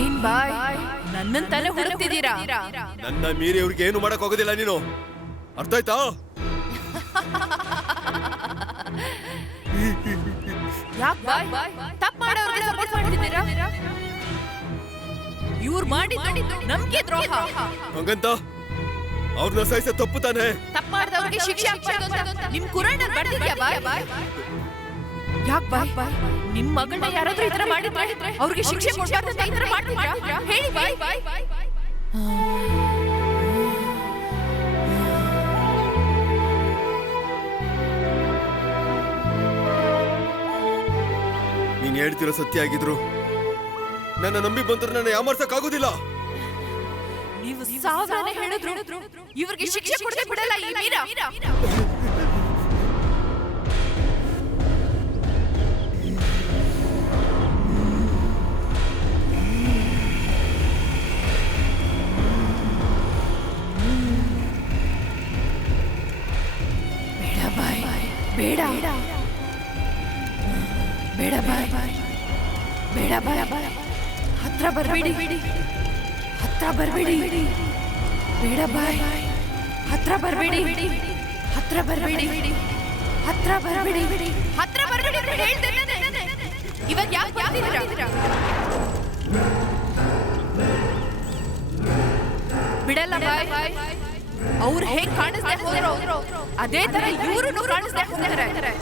ಏನ್ ಬಾಯ್, ನನ್ನನ್ ತಾನೇ ಹುಡುಕ್ತಿದ್ದೀರಾ? ನನ್ನ ಮೀರಿ ಅವ್ರಿಗೆ ಏನು ಮಾಡಕ್ ಹೋಗೋದಿಲ್ಲ ನೀನು, ಅರ್ಥ ಆಯ್ತಾ? ಯಾಕ್ ಬಾಯ್ ತಪ್ಪು ಮಾಡೋರ್ಗೆ ಸಪೋರ್ಟ್ ಮಾಡ್ತಿದ್ದೀರಾ? ಇವ್ರು ಮಾಡಿದ್ದು ನಂಬಿಕೆ ದ್ರೋಹ. ಹಂಗಂತ ಅವ್ರನ್ನ ಸಾಯಿಸ ತಪ್ಪು ತಾನೆ. ತಪ್ಪು ಮಾಡಿದವ್ರಿಗೆ ಶಿಕ್ಷೆ ಆಗ್ಬಾರ್ದು ಅಂತ ನಿಮ್ ಕುರಾನಲ್ಲಿ ಬರ್ದಿದ್ಯಾ ಬಾಯ್? ಯಾಕ್ ಬಾಯ್ ನಿಮ್ ಮಗಳನ್ನ ಯಾರಾದ್ರೂ ಈ ತರ ಮಾಡಿದ್ರೆ ಅವ್ರಿಗೆ ಶಿಕ್ಷೆ ಕೊಡ್ಬಾರ್ದು ಅಂತ ಈ ತರ ಮಾಡ್ತಿದ್ರಾ? ಹೇಳಿ ಬಾಯ್. ನೀನ್ ಹೇಳ್ತಿರೋ ಸತ್ಯ ಆಗಿದ್ರು ನನ್ನ ನಂಬಿ ಬಂದ್ರೆ ನನ್ನ ಯಾಮರ್ಸಕ್ ಆಗೋದಿಲ್ಲ. ನೀವು ಸಾವಿರನೇ ಹೇಳಿದ್ರು ಇವ್ರಿಗೆ ಶಿಕ್ಷೆ ಕೊಡದೆ ಬಿಡಲ್ಲ ಈ ಮೀರಾ. ಬೇಡ ಬಾಯ್, ಹತ್ರ ಬರ್ಬೇಡಿ. ಬೇಡ ಬಾಯ್, ಹತ್ರ ಬರ್ಬೇಡಿ ಅಂತ ಹೇಳ್ತೇನೆ. ಇವಾಗ ಯಾಕೆ ಬರ್ತಿದ್ದೀರಾ? ಬಿಡಲ್ಲ ಬಾಯ್. ಅವ್ರು ಹೇಗ್ ಕಾಣಿಸ್ದೆ ಹೋದ್ರು ಅದೇ ತರ ಇವ್ರು ಕಾಣಿಸ್ದೆ ಹೋಗ್ತಾರೆ.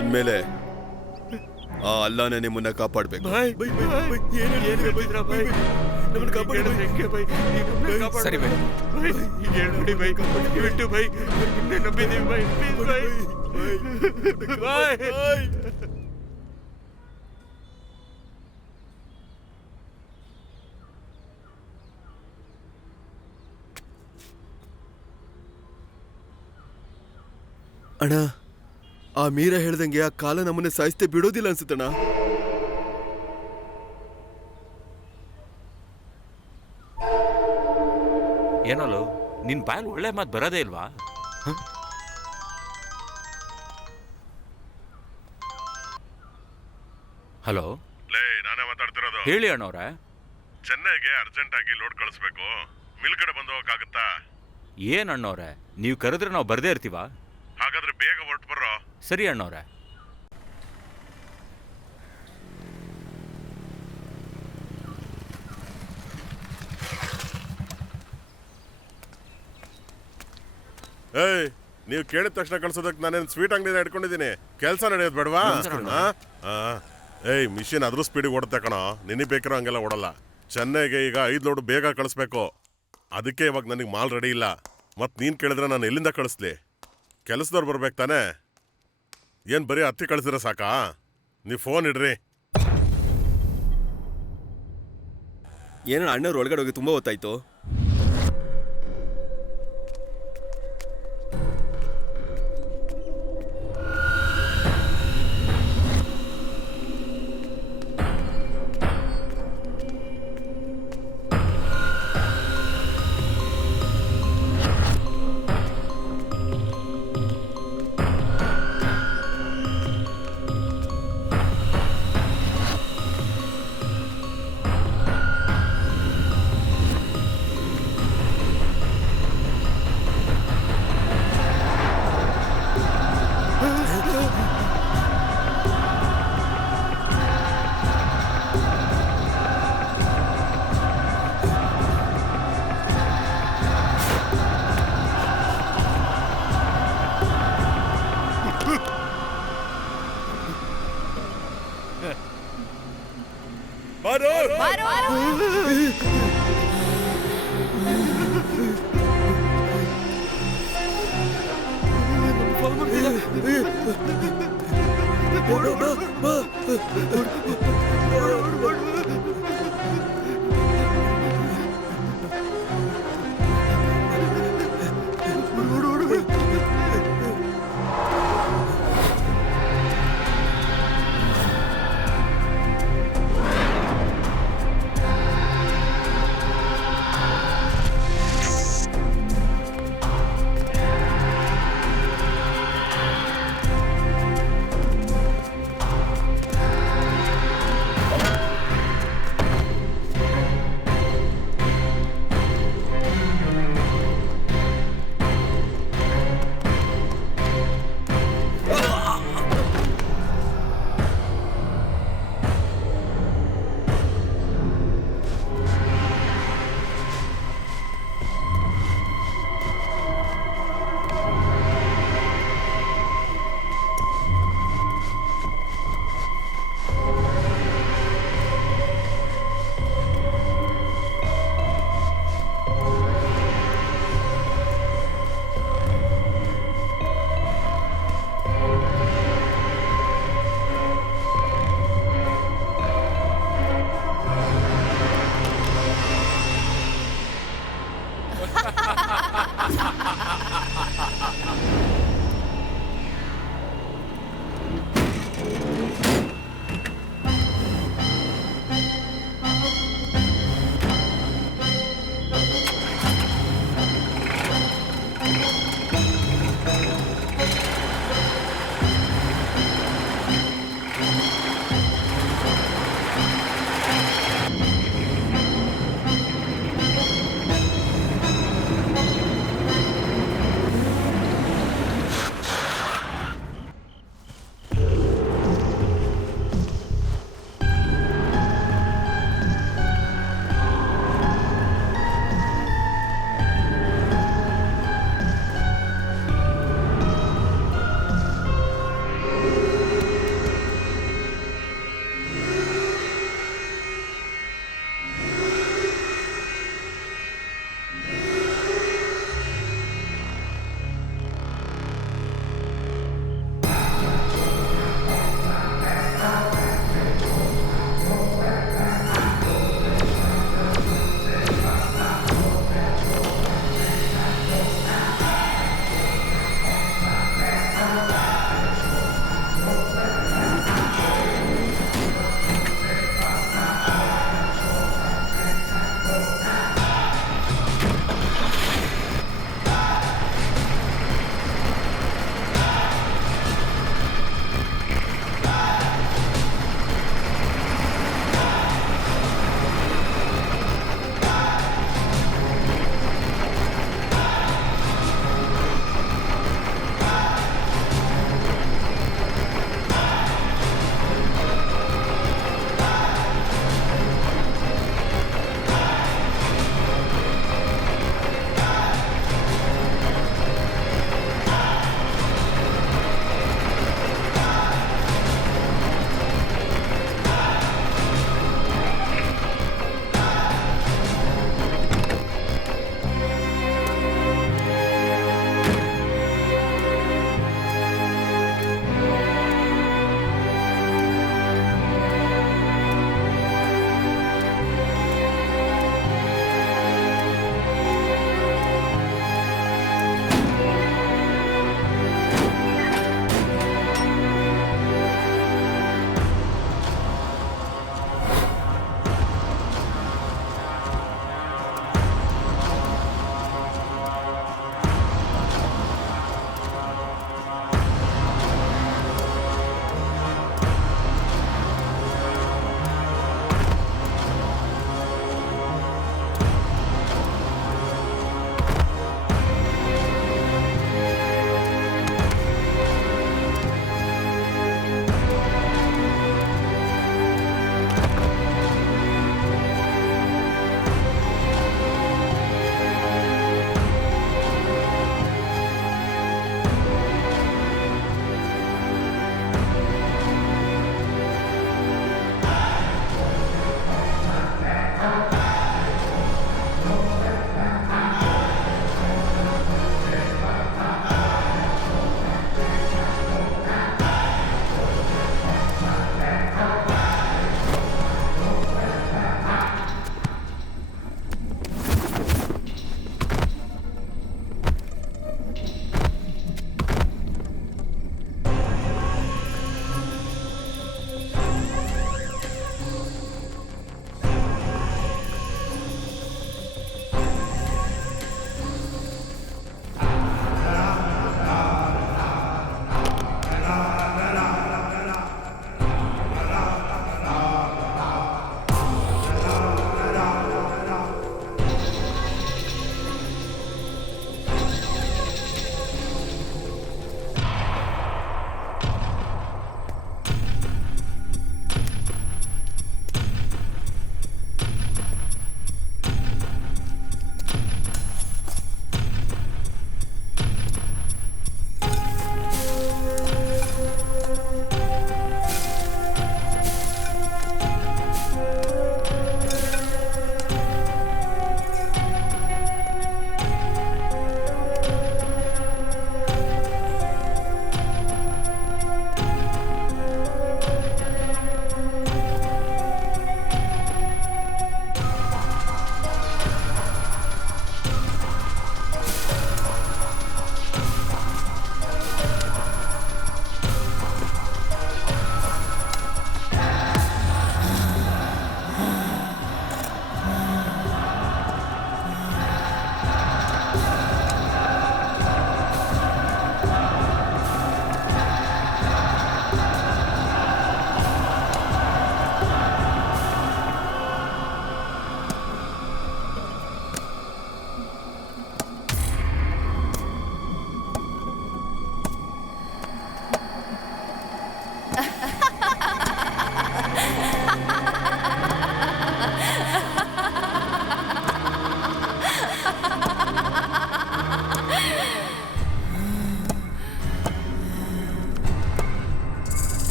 ಇನ್ಮೇಲೆ ಆ ಅಲ್ಲಾನೇ ನಿಮ್ಮನ್ನ ಕಾಪಾಡ್ಬೇಕು. ಸರಿ ಬೈ, ಹೇಳ್ಬಿಡಿ ಬೈ, ಬಿಟ್ಟು ಬೈ, ನಿನ್ನೆ ನಂಬಿದೀವಿ ಬೈ, ಪ್ಲೀಸ್ ಬೈ. ಅಣ್ಣ, ಆ ಮೀರಾ ಹೇಳ್ದಂಗೆ ಆ ಕಾಲ ನಮ್ಮನ್ನ ಸಾಯಿಸ್ತೇ ಬಿಡೋದಿಲ್ಲ ಅನ್ಸುತ್ತಣ್ಣ. ಏನಲ್ಲ ನಿನ್ ಬಾಯಲ್ಲಿ ಒಳ್ಳೆ ಮಾತು ಬರೋದೇ ಇಲ್ವಾ? ಹಲೋ, ನಾನೇ ಮಾತಾಡ್ತಿರೋದು. ಹೇಳಿ ಅಣ್ಣವ್ರೆ. ಚೆನ್ನೈಗೆ ಅರ್ಜೆಂಟ್ ಆಗಿ ಲೋಡ್ ಕಳಿಸ್ಬೇಕು, ಮಿಲ್ ಕಡೆ ಬಂದು ಹೋಗಕ್ಕಾಗತ್ತಾ? ಏನ್ ಅಣ್ಣವ್ರೆ, ನೀವು ಕರೆದ್ರೆ ನಾವು ಬರ್ದೇ ಇರ್ತೀವ? ಹಾಗಾದ್ರೆ ಬೇಗ ಹೊರಟು ಬರ್ರೋ. ಸರಿ ಅಣ್ಣವ್ರೆ. ಏಯ್ ನೀವು ಕೇಳಿದ ತಕ್ಷಣ ಕಳ್ಸೋದಕ್ಕೆ ನಾನೇನು ಸ್ವೀಟ್ ಅಂಗಡಿನ ಇಟ್ಕೊಂಡಿದ್ದೀನಿ. ಕೆಲಸ ನಡೆಯೋದು ಬೇಡವಾ? ಏಯ್ ಮಿಷಿನ್ ಅದ್ರ ಸ್ಪೀಡಿಗೆ ಓಡುತ್ತೆ ಕಣೋ, ನಿನಗೆ ಬೇಕಿರೋ ಹಂಗೆಲ್ಲ ಓಡಲ್ಲ. ಚೆನ್ನೈಗೆ ಈಗ 5 ಲೋಡ್ ಬೇಗ ಕಳಿಸ್ಬೇಕು. ಅದಕ್ಕೆ ಇವಾಗ ನನಗೆ ಮಾಲ್ ರೆಡಿ ಇಲ್ಲ. ಮತ್ತು ನೀನು ಕೇಳಿದ್ರೆ ನಾನು ಎಲ್ಲಿಂದ ಕಳಿಸ್ಲಿ? ಕೆಲಸದವ್ರು ಬರ್ಬೇಕು ತಾನೇ? ಏನು ಬರೀ ಹತ್ತಿ ಕಳಿಸಿದ್ರೆ ಸಾಕಾ? ನೀವು ಫೋನ್ ಇಡ್ರಿ. ಏನೋ ಅಣ್ಣವ್ರು ಒಳಗಡೆ ಹೋಗಿ ತುಂಬ ಹೊತ್ತಾಯ್ತು.